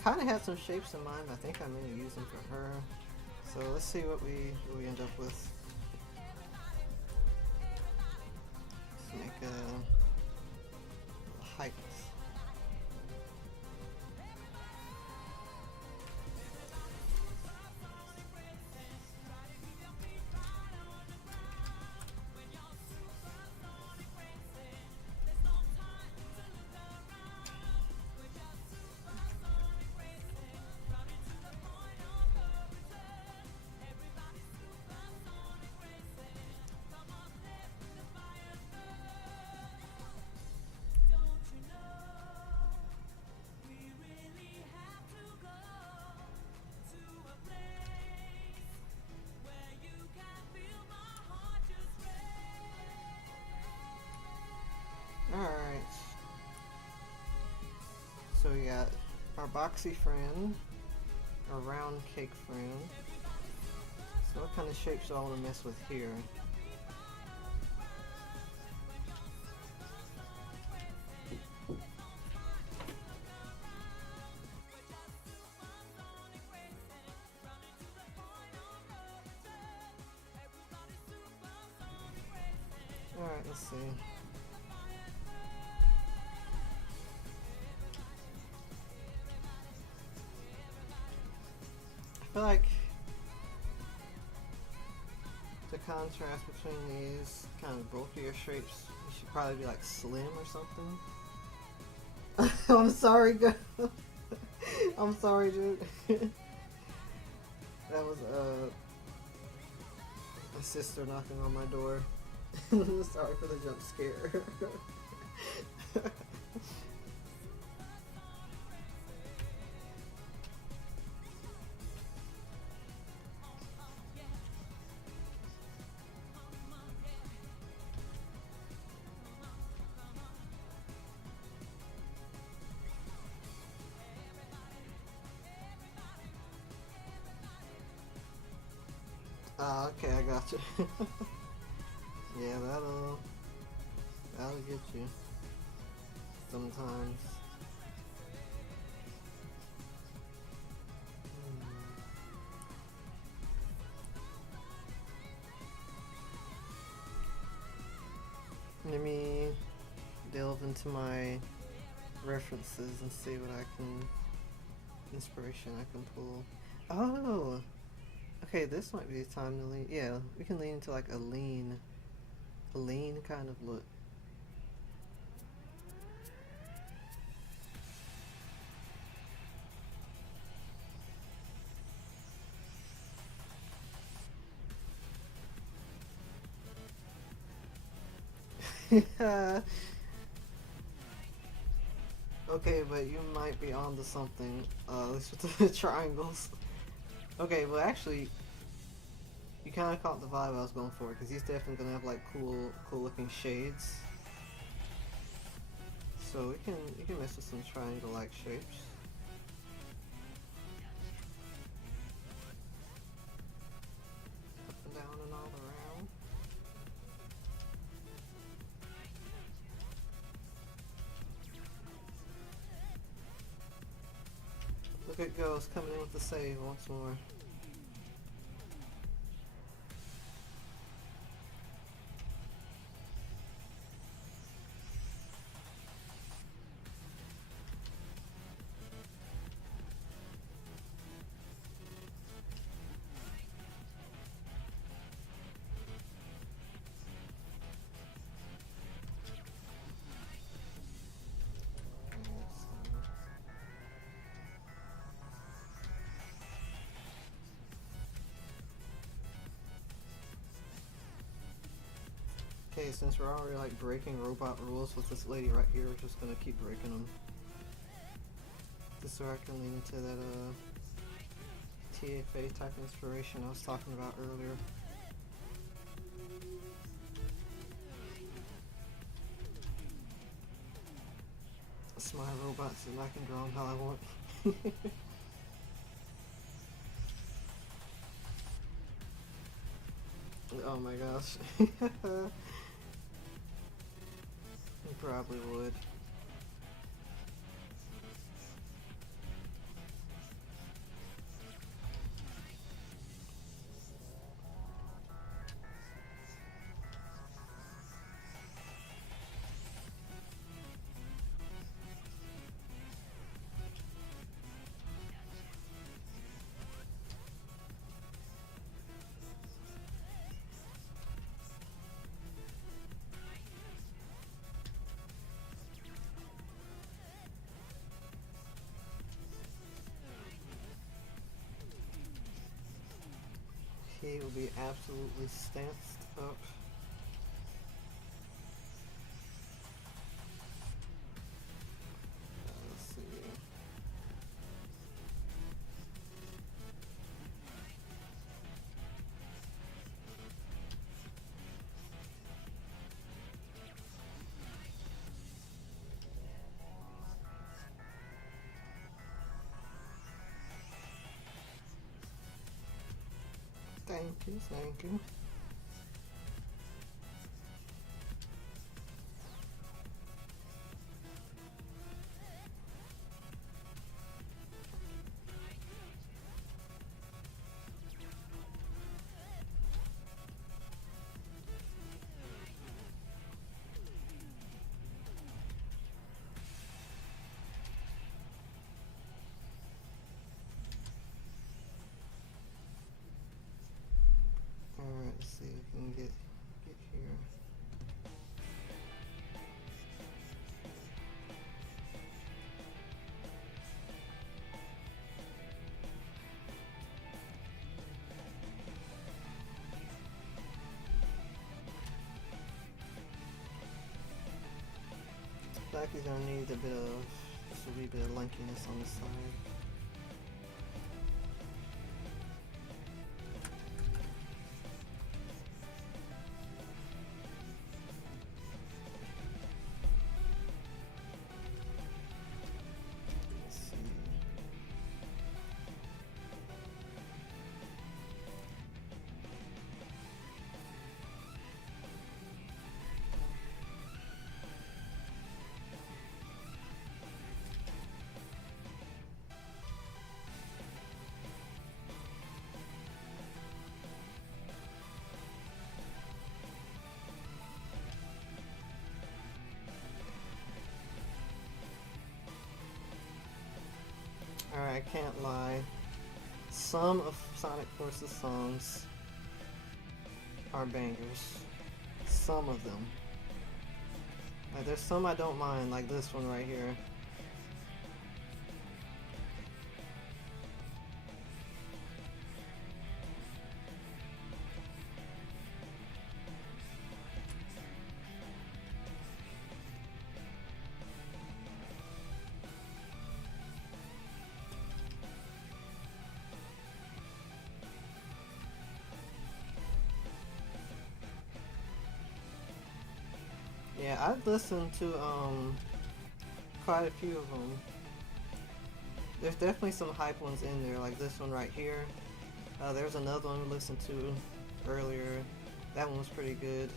kind of had some shapes in mind. I think I'm gonna use them for her. So let's see what we end up with. Let's make a height. So we got our boxy friend, our round cake friend. So what kind of shapes do I want to mess with here? Alright, let's see. I feel like the contrast between these kind of bulkier shapes, it should probably be like slim or something. I'm sorry, girl. I'm sorry, dude. That was my sister knocking on my door. Sorry for the jump scare. Okay, I got you. Yeah, that'll get you sometimes. Let me delve into my references and see what inspiration I can pull. Oh, okay, this might be the time to lean. Yeah, we can lean into like a lean kind of look. Okay, but you might be onto something, at least with the triangles. Okay, well actually, you kind of caught the vibe I was going for, because he's definitely going to have like cool looking shades. So you can mess with some triangle-like shapes. Up and down and all around. Look at Ghost coming in with the save once more. Okay, since we're already like breaking robot rules with this lady right here, we're just gonna keep breaking them. Just so I can lean into that TFA type inspiration I was talking about earlier. It's my robots and I can draw them how I want. Oh my gosh. You probably would. He will be absolutely stanced up. Let's see. Thank you. Alright, let's see if we can get here. Blackie's gonna need a bit of just a wee bit of lankiness on the side. Let's see. Alright, I can't lie. Some of Sonic Forces songs are bangers. Some of them. Like, there's some I don't mind, like this one right here. Yeah, I've listened to quite a few of them. There's definitely some hype ones in there, like this one right here. There's another one we listened to earlier. That one was pretty good.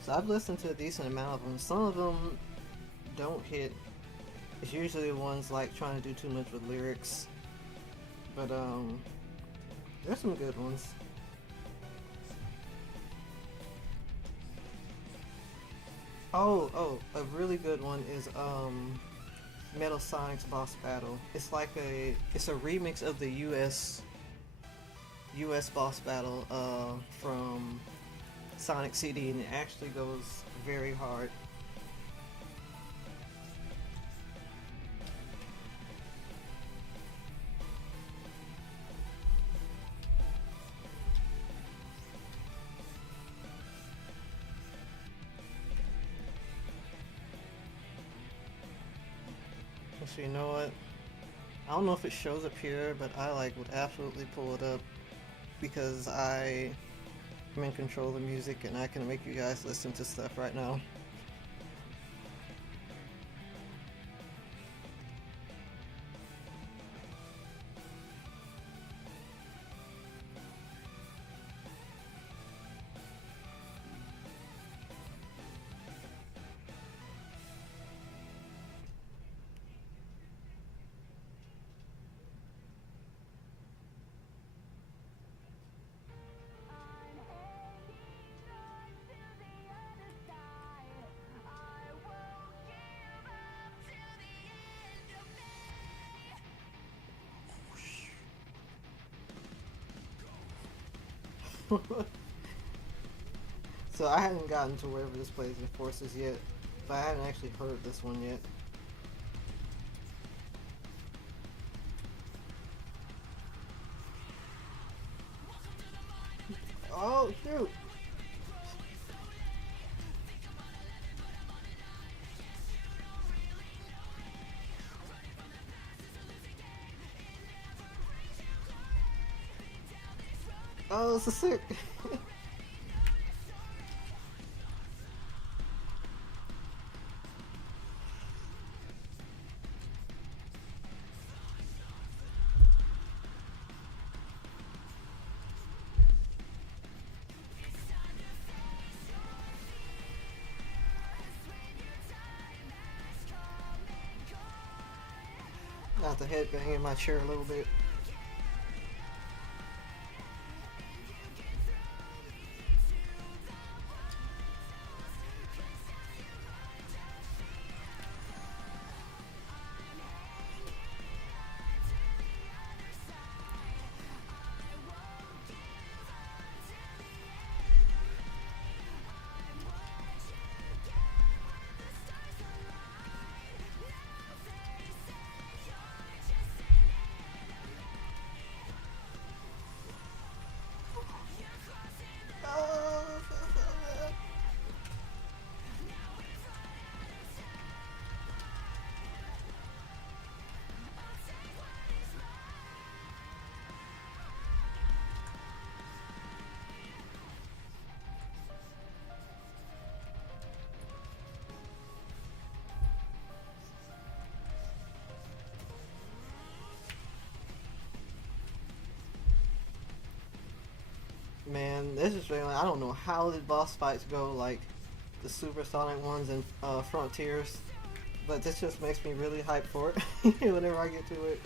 So I've listened to a decent amount of them. Some of them don't hit. It's usually the ones like trying to do too much with lyrics. But there's some good ones. Oh, a really good one is Metal Sonic's Boss Battle. It's like it's a remix of the US Boss Battle from Sonic CD, and it actually goes very hard. So you know what? I don't know if it shows up here, but I like would absolutely pull it up because I am in control of the music and I can make you guys listen to stuff right now. So I hadn't gotten to wherever this plays in Forces yet, but I hadn't actually heard this one yet. Oh shoot! Oh, it's a sick. Not the head bang in my chair a little bit. Man, this is really, I don't know how the boss fights go like the supersonic ones and Frontiers, but this just makes me really hyped for it whenever I get to it.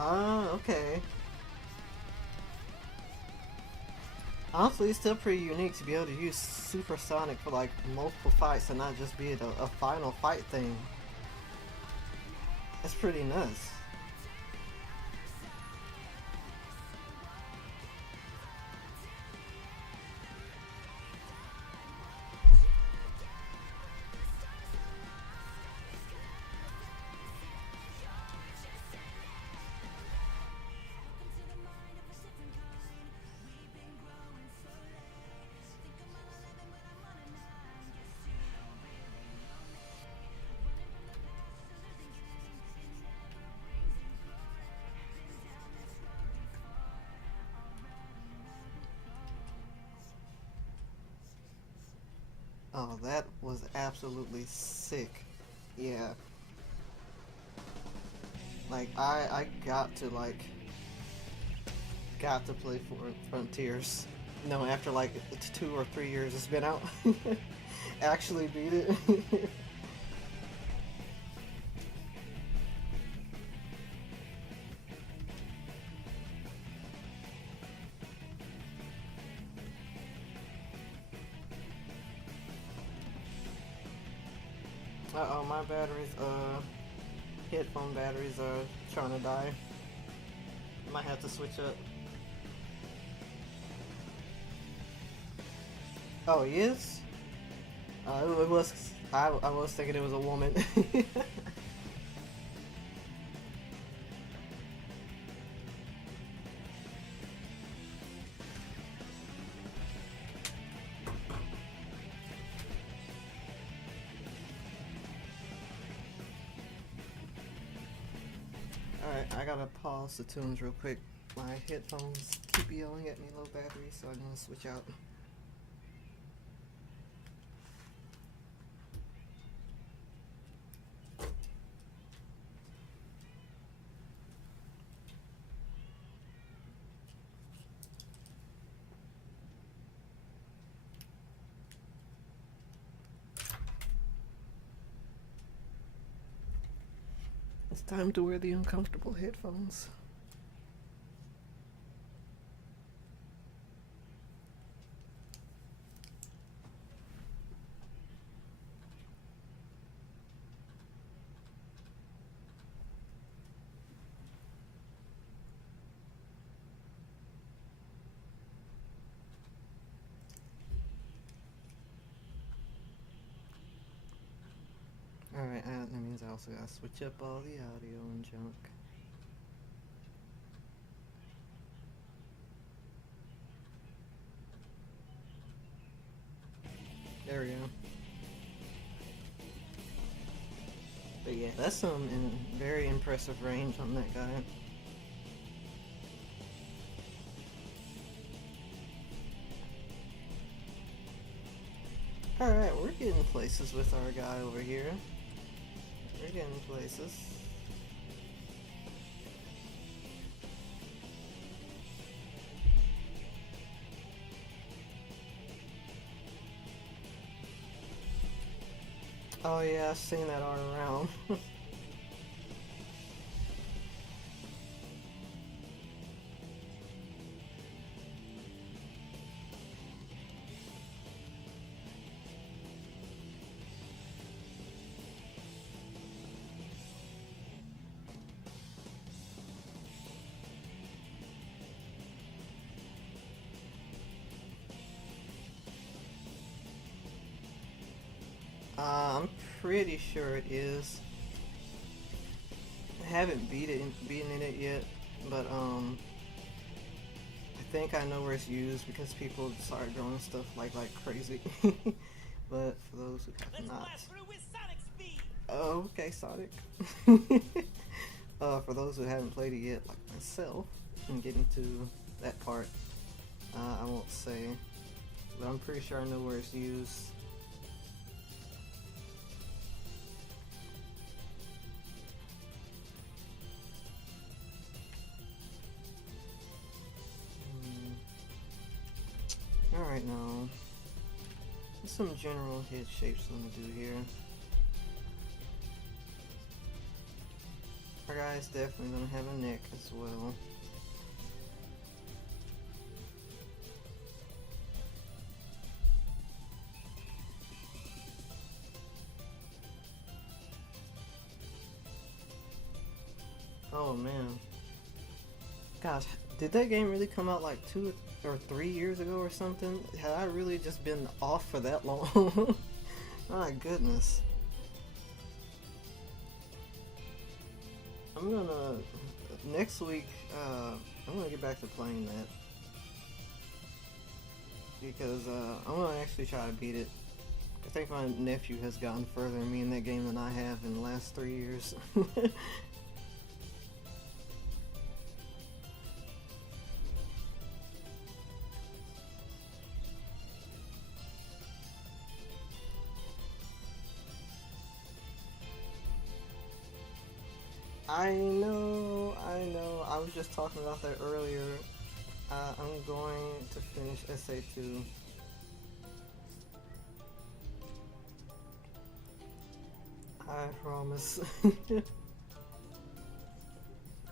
Ah, okay. Honestly, it's still pretty unique to be able to use supersonic for like multiple fights and not just be a final fight thing. That's pretty nuts. Oh, that was absolutely sick. Yeah. Like I got to play for Frontiers. No, after like 2 or 3 years it's been out. Actually beat it. Uh oh, my batteries, headphone batteries are trying to die. Might have to switch up. Oh, he is? It was. I was thinking it was a woman. Alright, I gotta pause the tunes real quick. My headphones keep yelling at me low battery, so I'm gonna switch out. It's time to wear the uncomfortable headphones. settings. I also gotta switch up all the audio and junk. There we go. But yeah, that's some very impressive range on that guy. Alright, we're getting places with our guy over here. We're getting places. Oh yeah, I've seen that all around. I'm pretty sure it is. I haven't beaten in it yet, but I think I know where it's used because people started drawing stuff like crazy. But for those who have not, oh, okay, Sonic. For those who haven't played it yet, like myself, and getting to that part, I won't say, but I'm pretty sure I know where it's used. Alright, now, there's some general head shapes I'm gonna do here. Our guy's definitely gonna have a neck as well. Oh man. Gosh, did that game really come out like 2 or 3 years ago or something? Had I really just been off for that long? My goodness. I'm gonna, next week, I'm gonna get back to playing that. Because I'm gonna actually try to beat it. I think my nephew has gotten further in me in that game than I have in the last 3 years. I know. I was just talking about that earlier. I'm going to finish SA2. I promise.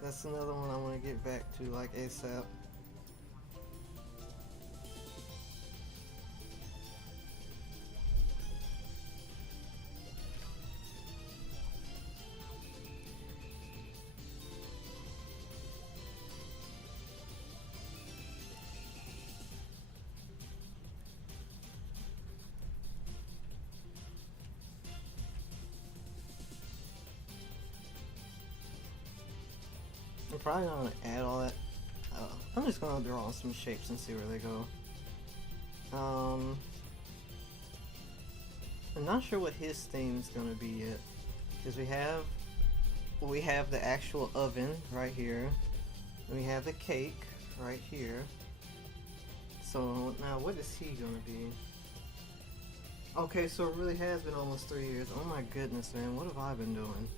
That's another one I want to get back to, like, ASAP. I'm probably not going to add all that. I'm just going to draw some shapes and see where they go. I'm not sure what his theme is going to be yet. Because we have the actual oven right here. And we have the cake right here. So now what is he going to be? Okay, so it really has been almost 3 years. Oh my goodness, man. What have I been doing?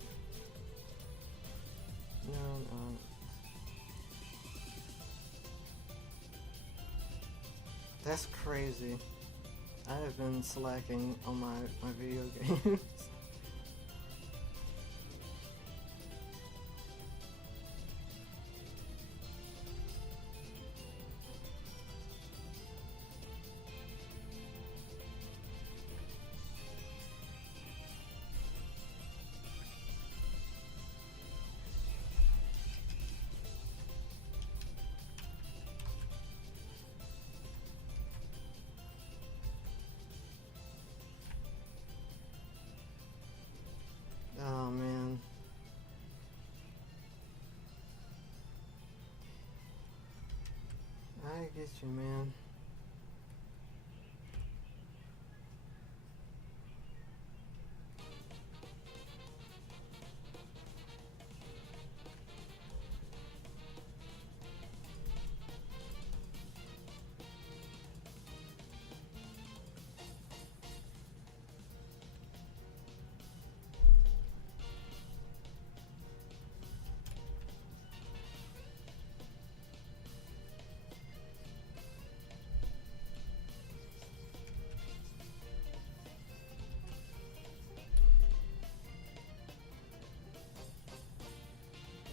No. That's crazy. I have been slacking on my video games. get you, man.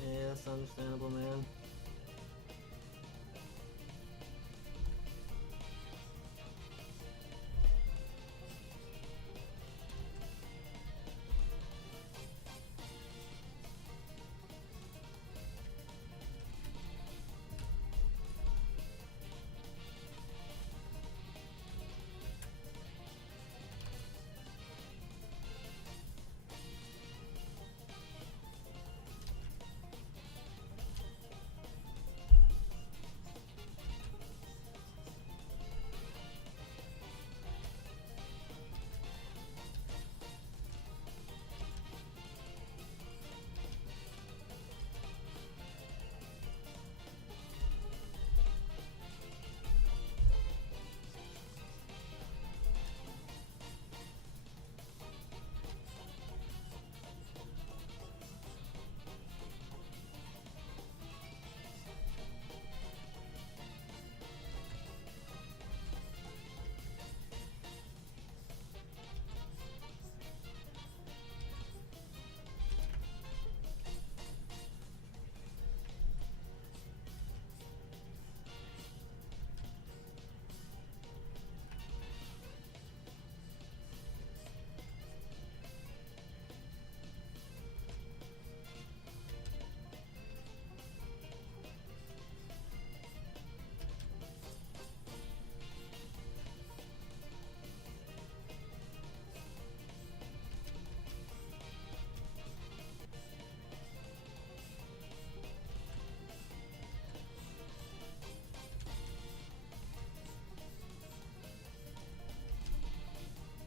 Yeah, that's understandable, man.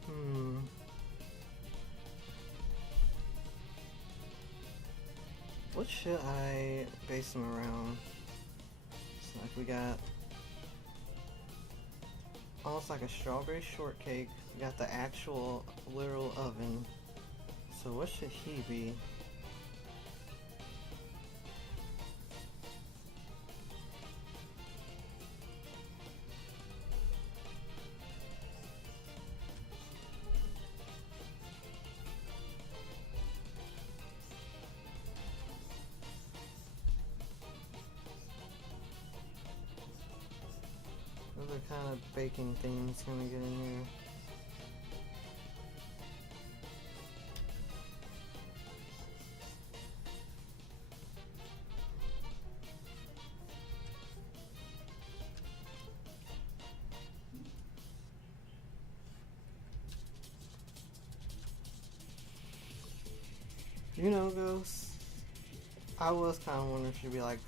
Hmm. What should I base them around? So like we got almost like a strawberry shortcake. We got the actual literal oven. So what should he be? What other kind of baking things can we get in here? You know, Ghost, I was kind of wondering if you'd be like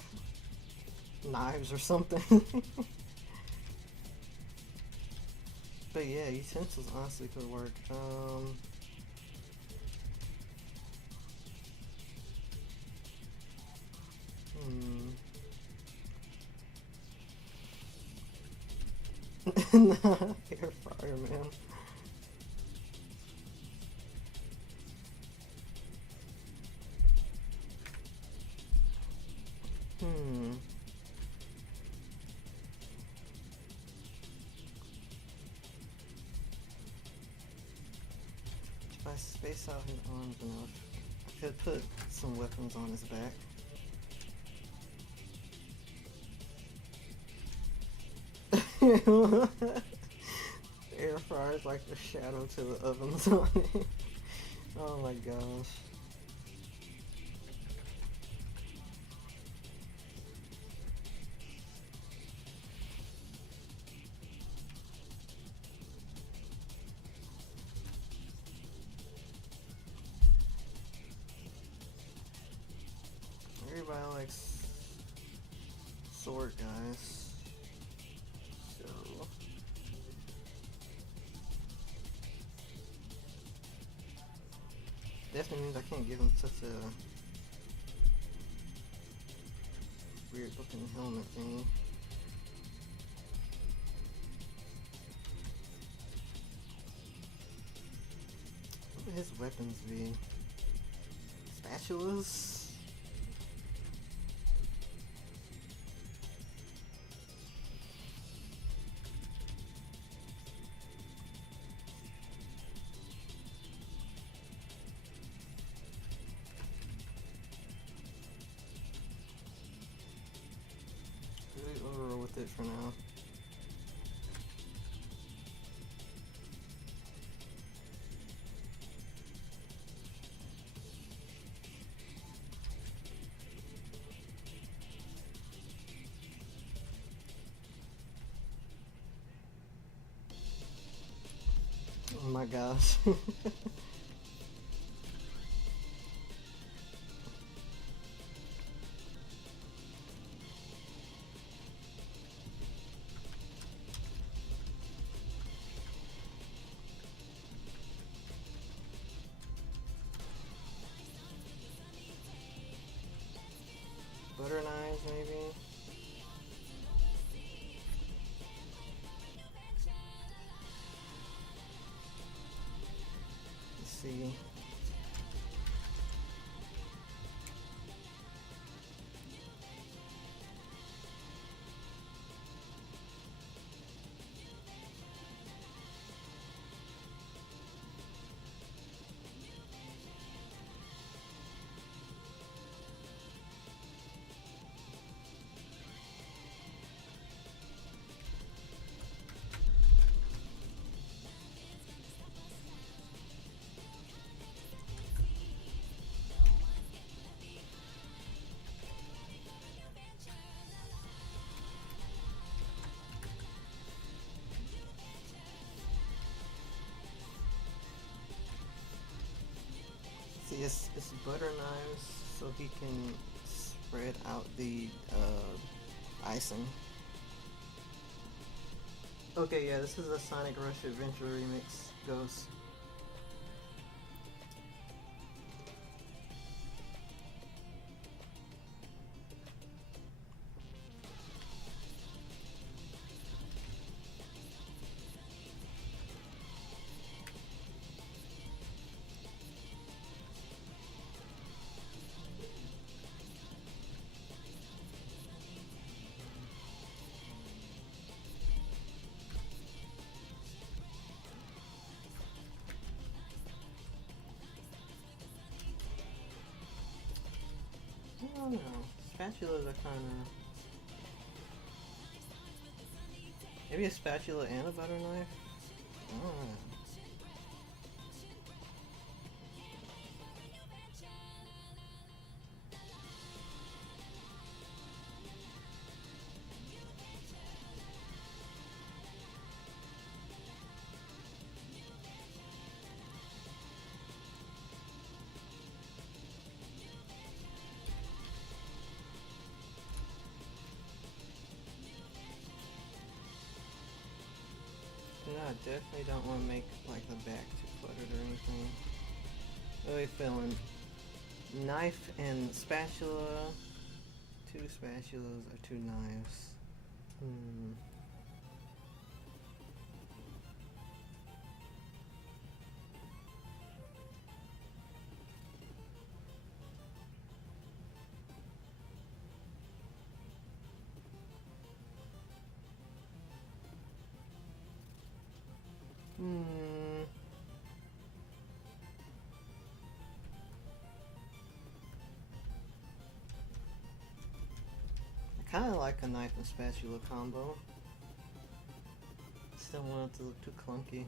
knives or something. But yeah, utensils honestly could work. Hmm. Nah, air fryer, man. Hmm. If I space out his arms enough, I could put some weapons on his back. Air fryer is like the shadow to the ovens on it. Oh my gosh. Everybody likes sword guys. definitely means I can't give him such a weird looking helmet thing. What would his weapons be? Spatulas? We'll roll with it for now. Oh my gosh. Butter knives, maybe? Let's see. See, it's butter knives so he can spread out the icing. Okay, yeah, this is a Sonic Rush Adventure remix. Ghost. I don't know. Spatulas are kind of... Maybe a spatula and a butter knife? I don't know. No, I definitely don't want to make like the back too cluttered or anything. Really feeling knife and spatula. 2 spatulas or 2 knives. Hmm. I kind of like a knife and spatula combo. Still want it to look too clunky.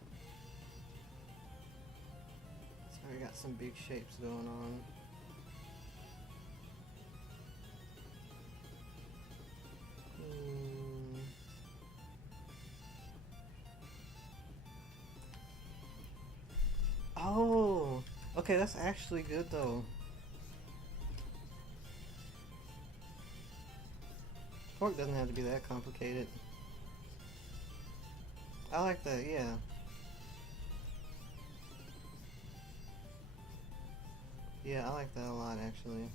Sorry, I got some big shapes going on. Oh, okay, that's actually good though. Fork doesn't have to be that complicated. I like that, yeah. Yeah, I like that a lot actually.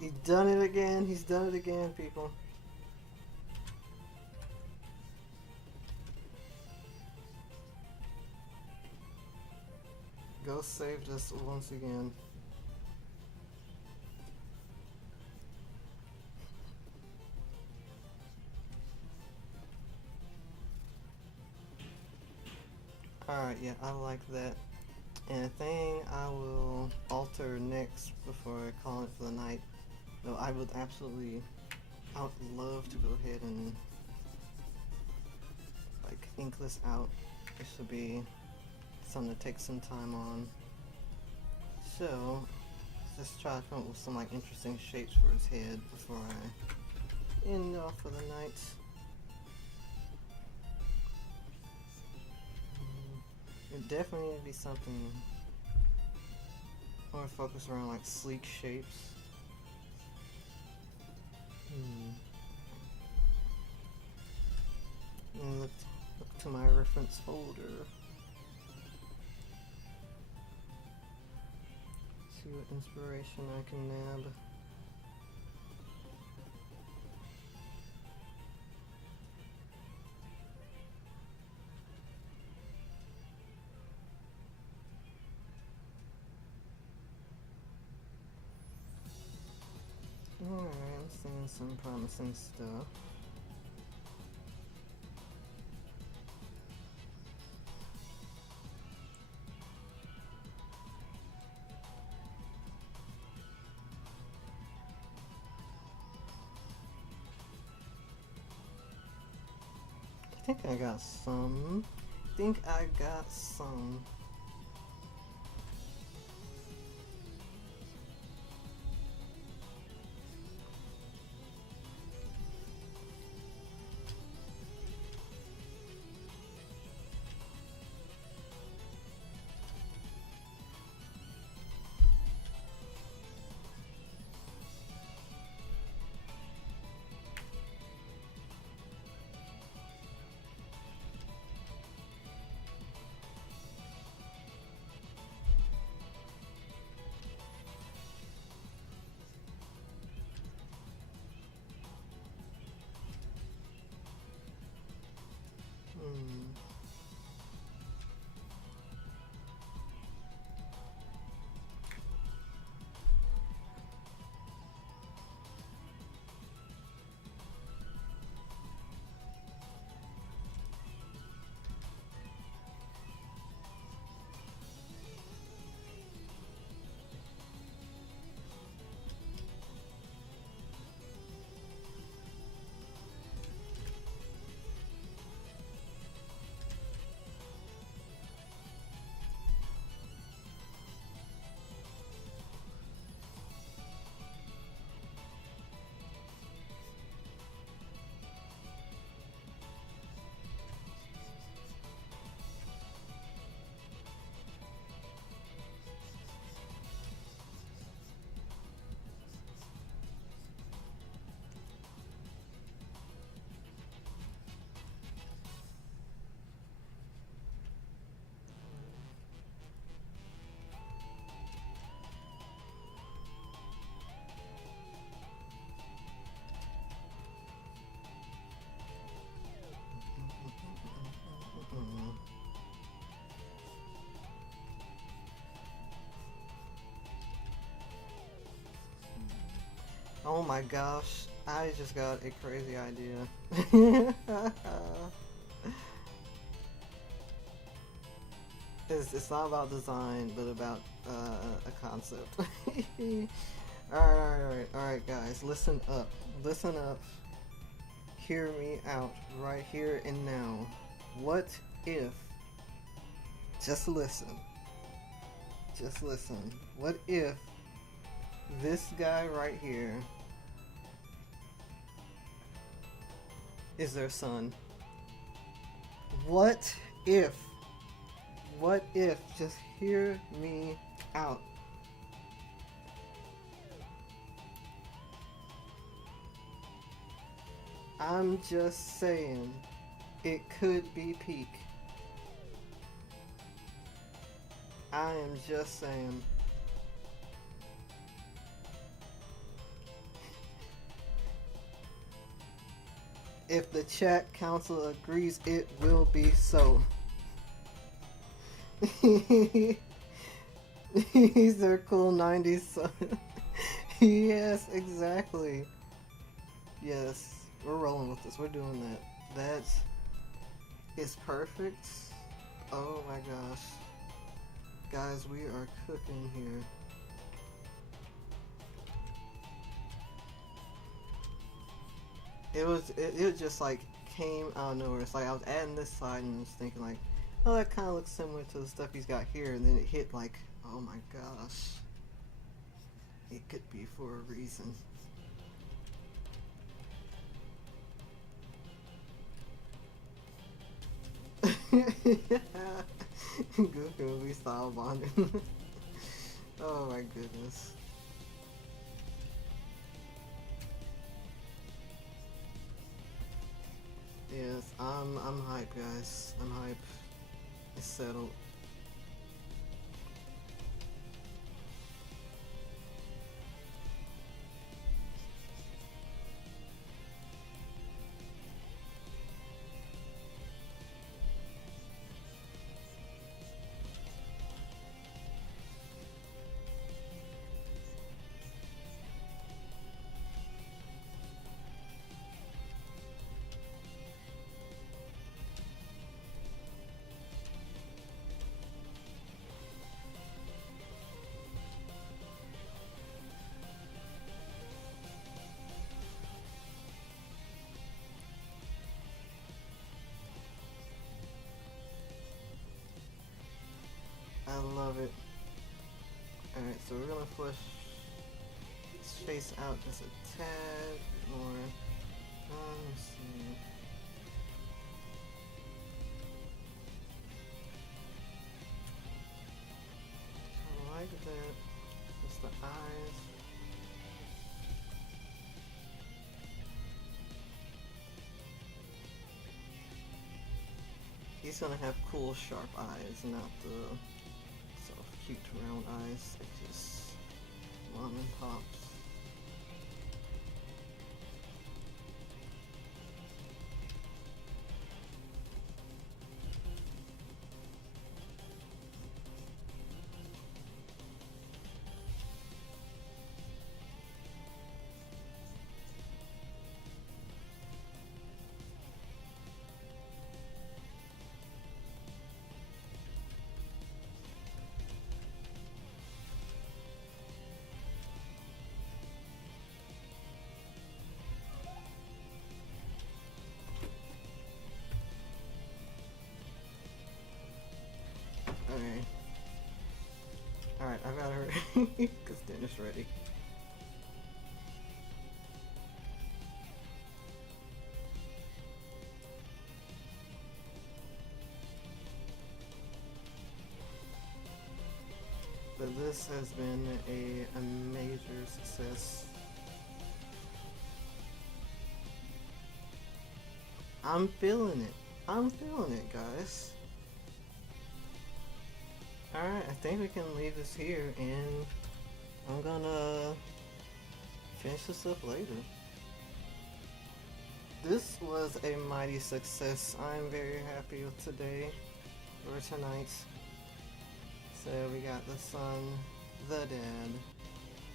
He's done it again. He's done it again, people. Ghost saved us once again. Alright, yeah, I like that. And a thing I will alter next before I call it for the night. Though I would absolutely, I would love to go ahead and like ink this out. This would be something to take some time on. So, let's try to come up with some like interesting shapes for his head before I end off for the night. It definitely need to be something more focused around like sleek shapes. And look to my reference folder. See what inspiration I can nab. Alright, I'm seeing some promising stuff. I think I got some. Oh my gosh, I just got a crazy idea. It's not about design, but about a concept. Alright, guys, listen up. Listen up. Hear me out right here and now. What if, just listen. What if this guy right here is their son? What if, just hear me out. I'm just saying, it could be peak. I am just saying. If the chat council agrees, it will be so. He's their cool 90s son. Yes, exactly. Yes, we're rolling with this. We're doing that. That is perfect. Oh my gosh. Guys, we are cooking here. It just like came out of nowhere. It's like I was adding this side and was thinking like, oh, that kind of looks similar to the stuff he's got here, and then it hit like, oh my gosh, it could be for a reason. Goofy, we style bonding. Oh my goodness. Yes, I'm hype, guys. I'm hype. It's settled. I love it. Alright, so we're gonna flush his face out just a tad more. Let's see. I like that. Just the eyes. He's gonna have cool, sharp eyes, not the sort of cute round eyes that just mom and pops. Okay. Alright, I got her because dinner's ready. But this has been a major success. I'm feeling it. I'm feeling it, guys. Alright, I think we can leave this here, and I'm gonna finish this up later. This was a mighty success. I'm very happy with today, or tonight. So we got the son, the dad,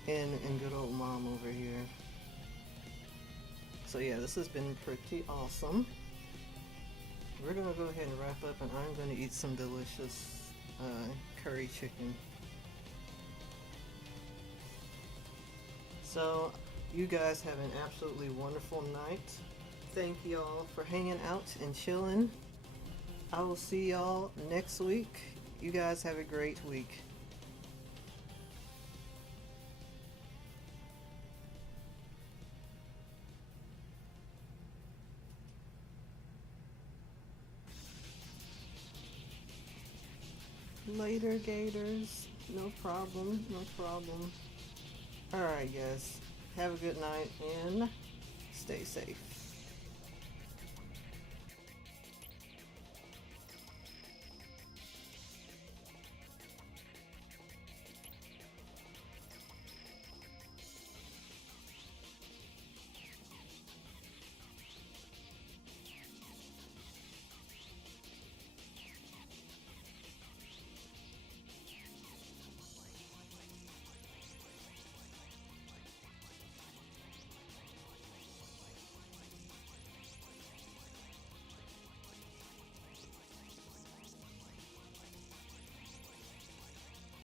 and good old mom over here. So yeah, this has been pretty awesome. We're gonna go ahead and wrap up, and I'm gonna eat some delicious curry chicken. So you guys have an absolutely wonderful night. Thank y'all for hanging out and chilling. I will see y'all next week. You guys have a great week. Later, Gators. No problem, no problem. Alright, guys. Have a good night and stay safe.